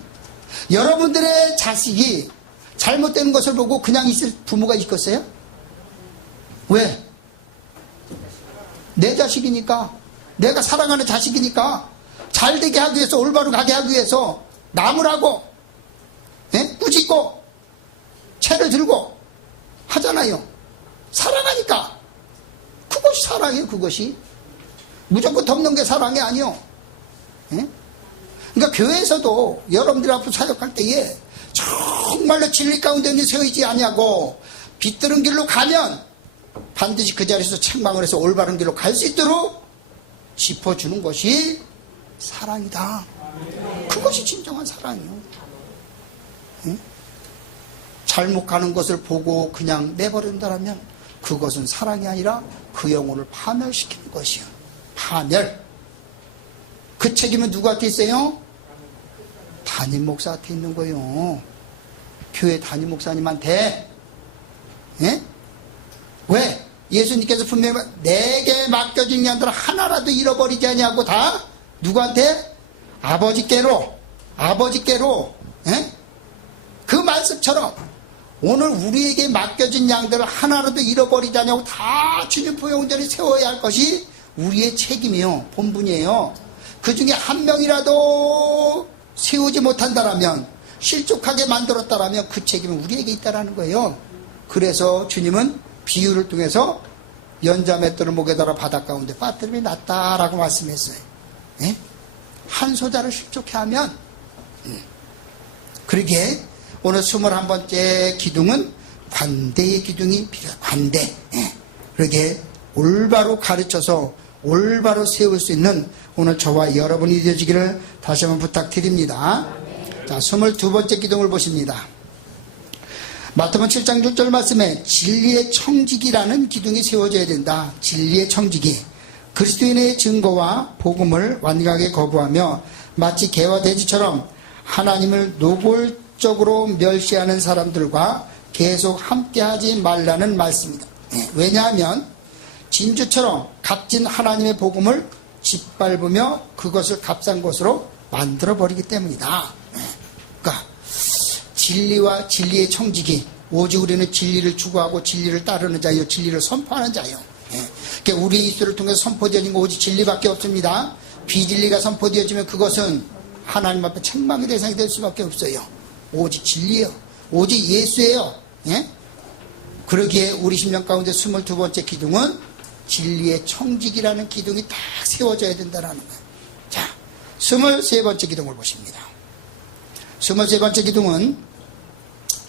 여러분들의 자식이 잘못되는 것을 보고 그냥 있을 부모가 있겠어요? 왜? 내 자식이니까, 내가 사랑하는 자식이니까 잘 되게 하기 위해서, 올바로 가게 하기 위해서 남을 하고, 예? 꾸짖고 채를 들고 하잖아요. 사랑하니까. 그것이 사랑이에요. 그것이 무조건 덮는 게 사랑이 아니요. 예? 그러니까 교회에서도 여러분들 앞으로 사역할 때에 정말로 진리 가운데 세우지 아니하고 비뚤은 길로 가면 반드시 그 자리에서 책망을 해서 올바른 길로 갈 수 있도록 짚어주는 것이 사랑이다. 그것이 진정한 사랑이요. 예? 잘못 가는 것을 보고 그냥 내버린다면 그것은 사랑이 아니라 그 영혼을 파멸시키는 것이요. 파멸. 그 책임은 누구한테 있어요? 담임 목사한테 있는 거예요. 교회 담임 목사님한테. 예? 왜? 예수님께서 분명히 내게 맡겨진 양들 하나라도 잃어버리지 아니하고 다 누구한테? 아버지께로. 예? 그 말씀처럼 오늘 우리에게 맡겨진 양들을 하나라도 잃어버리지 않냐고 다 주님 보혈 온전히 세워야 할 것이 우리의 책임이요, 본분이에요. 그 중에 한 명이라도 세우지 못한다라면, 실족하게 만들었다라면 그 책임은 우리에게 있다라는 거예요. 그래서 주님은 비유를 통해서 연자맷돌을 목에 달아 바닷 가운데 빠뜨림이 났다라고 말씀했어요. 예? 한 소자를 실족해 하면 그러기에 오늘 21번째 기둥은 관대의 기둥이 필요해요. 관대. 예. 그러게 올바로 가르쳐서 올바로 세울 수 있는 오늘 저와 여러분이 되어지기를 다시 한번 부탁드립니다. 자, 22번째 기둥을 보십니다. 마태복음 7장 6절 말씀에 진리의 청지기라는 기둥이 세워져야 된다. 진리의 청지기. 그리스도인의 증거와 복음을 완강하게 거부하며 마치 개와 돼지처럼 하나님을 노골적으로 멸시하는 사람들과 계속 함께하지 말라는 말씀입니다. 왜냐하면 진주처럼 값진 하나님의 복음을 짓밟으며 그것을 값싼 것으로 만들어버리기 때문이다. 그러니까 진리와 진리의 청지기, 오직 우리는 진리를 추구하고 진리를 따르는 자요, 진리를 선포하는 자요. 그러니까 우리 입술을 통해서 선포되어진 거 오직 진리밖에 없습니다. 비진리가 선포되어지면 그것은 하나님 앞에 책망의 대상이 될 수밖에 없어요. 오직 진리예요. 오직 예수예요. 예? 그러기에 우리 심령 가운데 22번째 기둥은 진리의 청직이라는 기둥이 딱 세워져야 된다는 거예요. 자, 23번째 기둥을 보십니다. 23번째 기둥은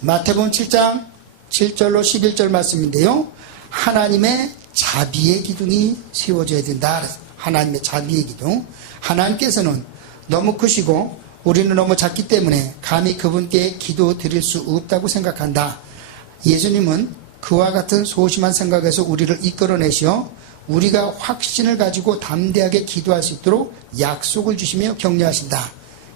마태복음 7장 7절로 11절 말씀인데요. 하나님의 자비의 기둥이 세워져야 된다. 하나님의 자비의 기둥. 하나님께서는 너무 크시고 우리는 너무 작기 때문에 감히 그분께 기도 드릴 수 없다고 생각한다. 예수님은 그와 같은 소심한 생각에서 우리를 이끌어내시어 우리가 확신을 가지고 담대하게 기도할 수 있도록 약속을 주시며 격려하신다.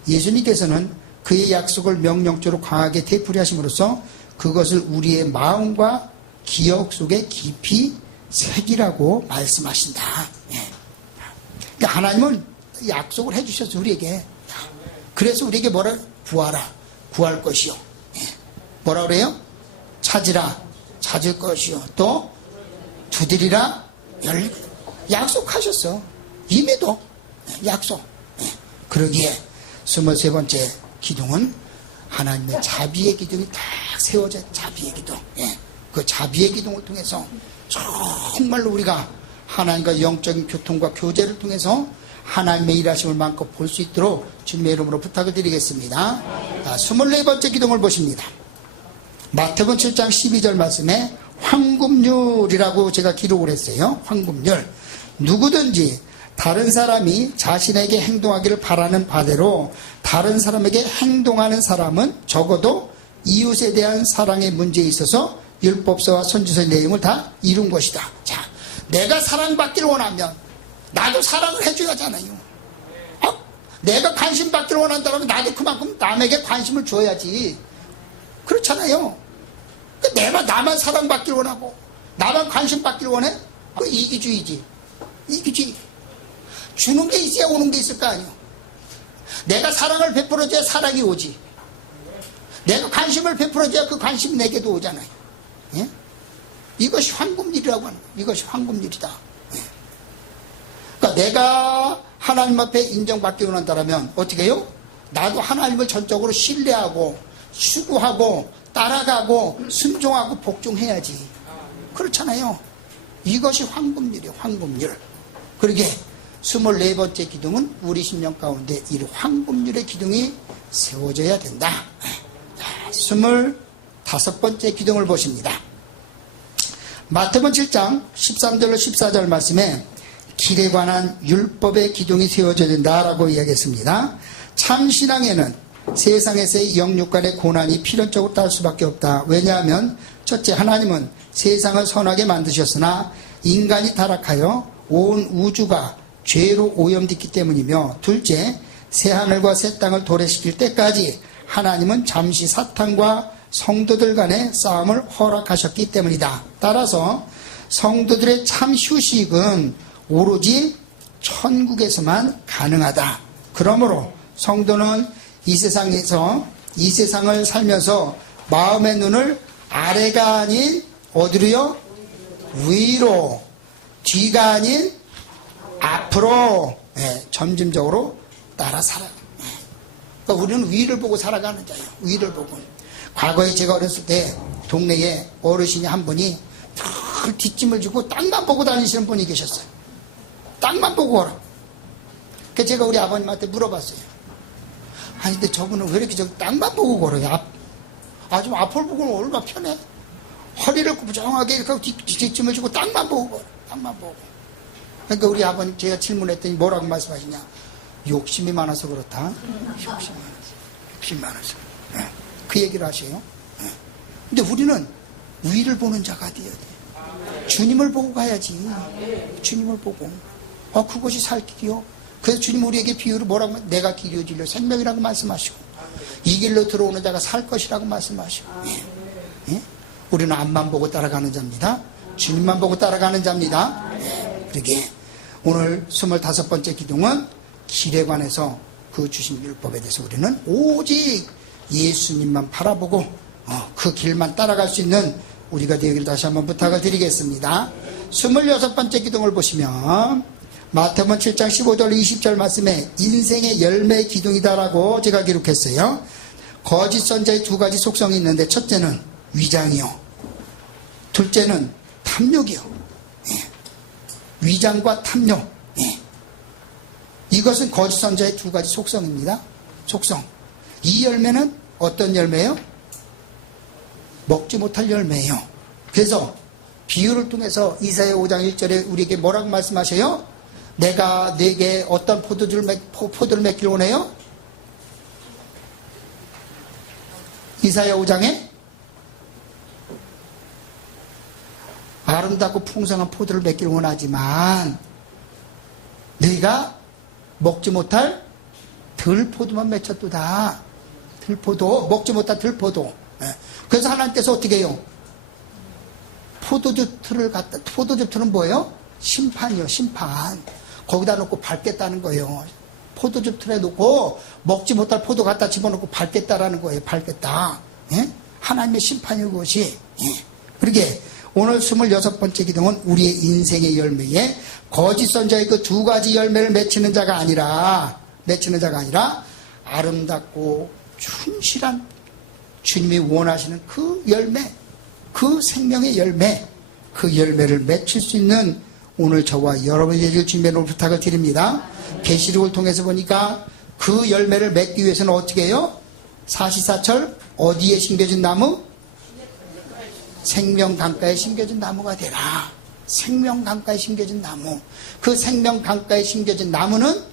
예수님께서는 그의 약속을 명령적으로 강하게 되풀이하심으로써 그것을 우리의 마음과 기억 속에 깊이 새기라고 말씀하신다. 예. 그러니까 하나님은 약속을 해주셨어 우리에게. 그래서 우리에게 뭐라 구하라 구할 것이요. 예. 뭐라 그래요? 찾으라 찾을 것이요. 또 두드리라 약속하셨어. 이미도 약속. 예. 그러기에 23번째 기둥은 하나님의 자비의 기둥이 딱 세워져. 자비의 기둥. 예. 그 자비의 기둥을 통해서 정말로 우리가 하나님과 영적인 교통과 교제를 통해서 하나님의 일하심을 마음껏 볼 수 있도록 주님의 이름으로 부탁을 드리겠습니다. 자, 24번째 기둥을 보십니다. 마태복음 7장 12절 말씀에 황금률이라고 제가 기록을 했어요. 황금률. 누구든지 다른 사람이 자신에게 행동하기를 바라는 바대로 다른 사람에게 행동하는 사람은 적어도 이웃에 대한 사랑의 문제에 있어서 율법서와 선지서의 내용을 다 이룬 것이다. 자, 내가 사랑받기를 원하면 나도 사랑을 해줘야 하잖아요. 내가 관심 받기를 원한다면 나도 그만큼 남에게 관심을 줘야지. 그렇잖아요. 내가 나만 사랑받기를 원하고 나만 관심 받기를 원해? 그 이기주의지. 이기주의. 주는 게 있어야 오는 게 있을 거 아니에요. 내가 사랑을 베풀어줘야 사랑이 오지. 내가 관심을 베풀어줘야 그 관심이 내게도 오잖아요. 예? 이것이 황금률이라고 하는 거예요. 이것이 황금률이다. 예. 그러니까 내가 하나님 앞에 인정받기 원한다면 어떻게 해요? 나도 하나님을 전적으로 신뢰하고 추구하고 따라가고 순종하고 복종해야지. 그렇잖아요. 이것이 황금률이에요. 황금률. 그러게 24번째 기둥은 우리 심령 가운데 이 황금률의 기둥이 세워져야 된다. 자, 25번째 기둥을 보십니다. 마태복음 7장 13절로 14절 말씀에 길에 관한 율법의 기둥이 세워져야 된다라고 이야기했습니다. 참 신앙에는 세상에서의 영육간의 고난이 필연적으로 따를 수밖에 없다. 왜냐하면 첫째, 하나님은 세상을 선하게 만드셨으나 인간이 타락하여 온 우주가 죄로 오염됐기 때문이며, 둘째, 새하늘과 새 땅을 도래시킬 때까지 하나님은 잠시 사탄과 성도들 간의 싸움을 허락하셨기 때문이다. 따라서 성도들의 참 휴식은 오로지 천국에서만 가능하다. 그러므로 성도는 이 세상에서 이 세상을 살면서 마음의 눈을 아래가 아닌 어디로요? 위로, 뒤가 아닌 앞으로, 점진적으로 따라 살아요. 그러니까 우리는 위를 보고 살아가는 자예요. 위를 보고. 과거에 제가 어렸을 때 동네에 어르신이 한 분이 늘 뒷짐을 지고 땅만 보고 다니시는 분이 계셨어요. 땅만 보고 오라. 그래서 제가 우리 아버님한테 물어봤어요. 아니 근데 저분은 왜 이렇게 땅만 보고 걸어요? 좀 앞을 보고는 얼마나 편해. 허리를 부정하게 이렇게 뒷짐을 지고 땅만 보고 걸어. 땅만 보고. 그러니까 우리 아버님 제가 질문했더니 뭐라고 말씀하시냐. 욕심이 많아서 그렇다. 욕심이 많아서. 그 얘기를 하셔요. 근데 우리는 위를 보는 자가 되어야 돼. 주님을 보고 가야지. 주님을 보고. 그것이 살 길이요. 그래서 주님 우리에게 비유를 뭐라고 하면 내가 길이요 진리요 생명이라고 말씀하시고 이 길로 들어오는 자가 살 것이라고 말씀하시고. 우리는 앞만 보고 따라가는 자입니다. 주님만 보고 따라가는 자입니다. 그러게 오늘 25번째 기둥은 길에 관해서 그 주신 율법에 대해서 우리는 오직 예수님만 바라보고 그 길만 따라갈 수 있는 우리가 되기를 다시 한번 부탁을 드리겠습니다. 26번째 기둥을 보시면 마태복음 7장 15절 20절 말씀에 인생의 열매의 기둥이다라고 제가 기록했어요. 거짓 선자의 두 가지 속성이 있는데 첫째는 위장이요, 둘째는 탐욕이요. 위장과 탐욕. 예. 이것은 거짓 선자의 두 가지 속성입니다. 속성. 이 열매는 어떤 열매예요? 먹지 못할 열매예요. 그래서 비유를 통해서 이사야 5장 1절에 우리에게 뭐라고 말씀하세요? 내가 네게 어떤 포도를 맺기를 원해요? 이사야 5장에 아름답고 풍성한 포도를 맺기를 원하지만 너희가 먹지 못할 들포도만 맺혔도다. 들포도, 먹지 못할 들포도. 그래서 하나님께서 어떻게 해요? 포도주 틀은 뭐예요? 심판이요, 심판. 거기다 놓고 밟겠다는 거예요. 포도주 틀에 놓고 먹지 못할 포도 갖다 집어넣고 밟겠다라는 거예요. 밟겠다. 예? 하나님의 심판이 그것이. 예. 그러게 오늘 26번째 기도는 우리의 인생의 열매에 거짓 선자의 그 두 가지 열매를 맺히는 자가 아니라 아름답고 충실한 주님이 원하시는 그 열매, 그 생명의 열매, 그 열매를 맺힐 수 있는 오늘 저와 여러분이 되실 주님의 이름으로 부탁을 드립니다. 계시록을 통해서 보니까 그 열매를 맺기 위해서는 어떻게 해요? 사시사철 어디에 심겨진 나무? 생명강가에 심겨진 나무가 되라. 생명강가에 심겨진 나무. 그 생명강가에 심겨진 나무는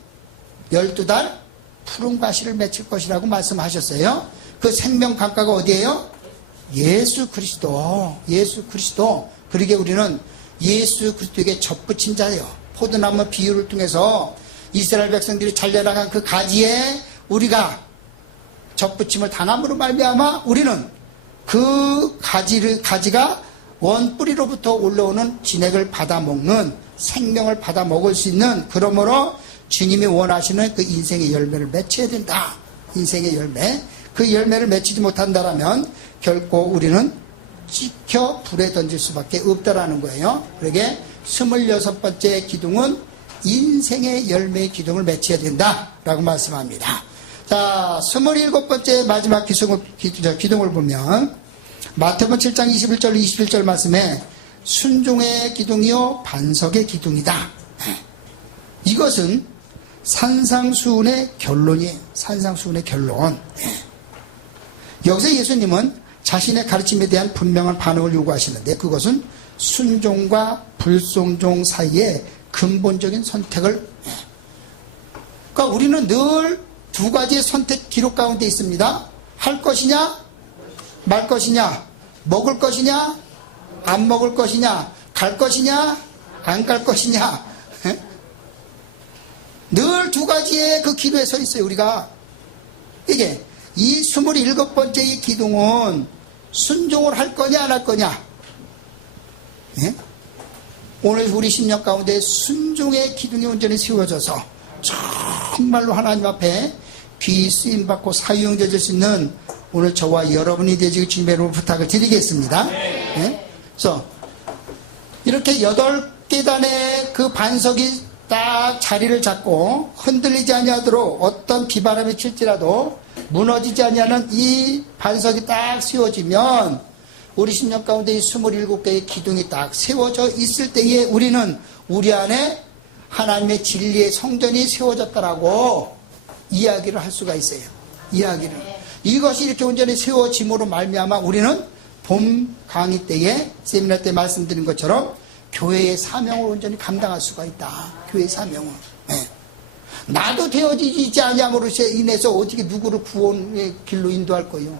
12달 푸른 가시를 맺힐 것이라고 말씀하셨어요. 그 생명강가가 어디예요? 예수 그리스도. 예수 그리스도. 그러게 우리는 예수 그리스도에게 접붙인 자예요. 포도나무 비유를 통해서 이스라엘 백성들이 잘려나간 그 가지에 우리가 접붙임을 당함으로 말미암아 우리는 그 가지가 원뿌리로부터 올라오는 진액을 받아먹는, 생명을 받아먹을 수 있는, 그러므로 주님이 원하시는 그 인생의 열매를 맺혀야 된다. 인생의 열매. 그 열매를 맺히지 못한다라면 결코 우리는 찍혀 불에 던질 수밖에 없다라는 거예요. 그러게 26번째 기둥은 인생의 열매의 기둥을 맺혀야 된다라고 말씀합니다. 자, 27번째 마지막 기둥을 보면 마태복음 7장 21절 말씀에 순종의 기둥이요 반석의 기둥이다. 이것은 산상수훈의 결론이에요. 산상수훈의 결론. 여기서 예수님은 자신의 가르침에 대한 분명한 반응을 요구하시는데 그것은 순종과 불순종 사이의 근본적인 선택을, 그러니까 우리는 늘 두 가지의 선택 기록 가운데 있습니다. 할 것이냐 말 것이냐, 먹을 것이냐 안 먹을 것이냐, 갈 것이냐 안 갈 것이냐. 늘 두 가지의 그 기도에 서 있어요. 우리가 이게 이 27번째의 기둥은 순종을 할 거냐 안 할 거냐. 예? 오늘 우리 심령 가운데 순종의 기둥이 온전히 세워져서 정말로 하나님 앞에 귀 쓰임받고 사용되어질 수 있는 오늘 저와 여러분이 되시길 주님의 이름으로 부탁을 드리겠습니다. 예? 그래서 이렇게 8계단의 그 반석이 딱 자리를 잡고 흔들리지 아니하도록 어떤 비바람이 칠지라도 무너지지 아니하는 이 반석이 딱 세워지면 우리 심령 가운데 이 27개의 기둥이 딱 세워져 있을 때에 우리는 우리 안에 하나님의 진리의 성전이 세워졌다라고 이야기를 할 수가 있어요. 이야기를. 이것이 이렇게 온전히 세워짐으로 말미암아 우리는 봄 강의 때에 세미나 때 말씀드린 것처럼 교회의 사명을 온전히 감당할 수가 있다. 교회의 사명을. 네. 나도 되어지지 아니함으로 인해서 어떻게 누구를 구원의 길로 인도할 거예요.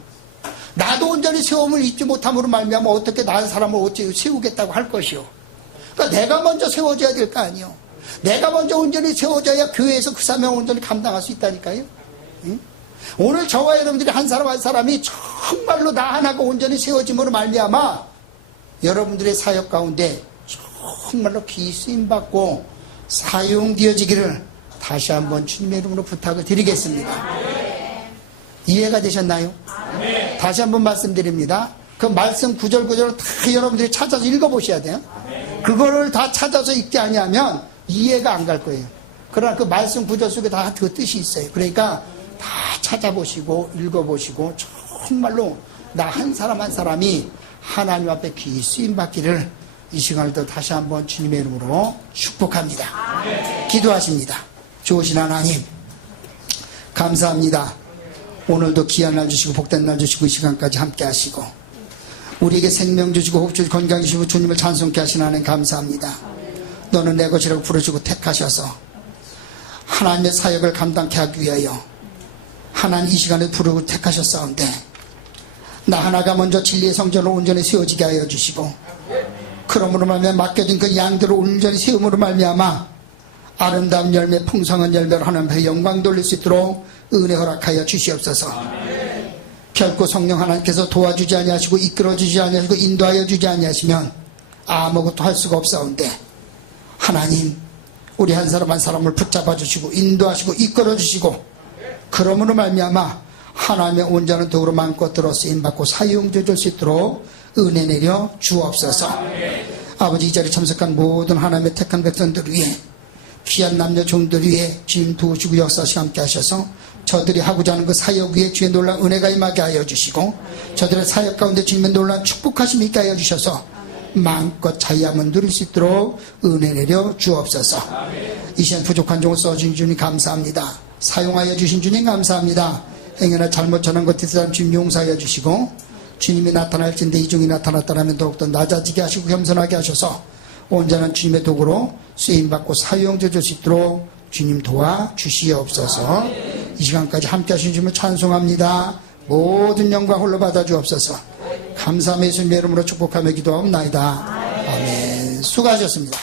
나도 온전히 세움을 잊지 못함으로 말미암아 어떻게 다른 사람을 어찌 세우겠다고 할 것이요. 그러니까 내가 먼저 세워져야 될 거 아니에요. 내가 먼저 온전히 세워져야 교회에서 그 사명을 온전히 감당할 수 있다니까요. 응? 오늘 저와 여러분들이 한 사람 한 사람이 정말로 나 하나가 온전히 세워짐으로 말미암아 여러분들의 사역 가운데 정말로 귀 쓰임받고 사용되어지기를 다시 한번 주님의 이름으로 부탁을 드리겠습니다. 이해가 되셨나요? 다시 한번 말씀드립니다. 그 말씀 구절구절을 다 여러분들이 찾아서 읽어보셔야 돼요. 그거를 다 찾아서 읽지 아니하면 이해가 안 갈 거예요. 그러나 그 말씀 구절 속에 다 그 뜻이 있어요. 그러니까 다 찾아보시고 읽어보시고 정말로 나 한 사람 한 사람이 하나님 앞에 귀 쓰임받기를 이 시간을 또 다시 한번 주님의 이름으로 축복합니다. 기도하십니다. 좋으신 하나님, 감사합니다. 오늘도 귀한 날 주시고 복된 날 주시고 이 시간까지 함께 하시고 우리에게 생명 주시고 호흡 주시고 건강 주시고 주님을 찬송케 하시는 하나님 감사합니다. 너는 내 것이라고 부르시고 택하셔서 하나님의 사역을 감당케 하기 위하여 하나님 이 시간에 부르고 택하셨사온데 나 하나가 먼저 진리의 성전으로 온전히 세워지게 하여 주시고 그러므로 말미암아 맡겨진 그 양들을 온전히 세움으로 말미암아 아름다운 열매 풍성한 열매로 하나님 앞에 영광 돌릴 수 있도록 은혜 허락하여 주시옵소서. 결코 성령 하나님께서 도와주지 아니하시고 이끌어주지 아니하시고 인도하여 주지 아니하시면 아무것도 할 수가 없사온데 하나님 우리 한 사람 한 사람을 붙잡아 주시고 인도하시고 이끌어 주시고 그러므로 말미암아 하나님의 온전한 도구로 마음껏 쓰임받고 사용되어질 수 있도록 은혜 내려 주옵소서. 아버지 이 자리에 참석한 모든 하나님의 택한 백성들 위해 귀한 남녀 종들 위해 주님 도우시고 역사하시고 함께 하셔서 저들이 하고자 하는 그 사역 위에 주의 놀라운 은혜가 임하게 하여 주시고 저들의 사역 가운데 주님의 놀라운 축복하심이 있게 하여 주셔서 마음껏 자유함을 누릴 수 있도록 은혜 내려 주옵소서. 이 시간 부족한 종을 써주신 주님 감사합니다. 사용하여 주신 주님 감사합니다. 행여나 잘못 전한 것 있으면 주님 용서하여 주시고 주님이 나타날진데 이중이 나타났다면 더욱더 낮아지게 하시고 겸손하게 하셔서 온전한 주님의 도구로 쓰임받고 사용되어질 수 있도록 주님 도와주시옵소서. 이 시간까지 함께 하신 주님을 찬송합니다. 모든 영광 홀로 받아 주옵소서. 감사함의 예수님의 이름으로 축복하며 기도하옵나이다. 아멘. 수고하셨습니다.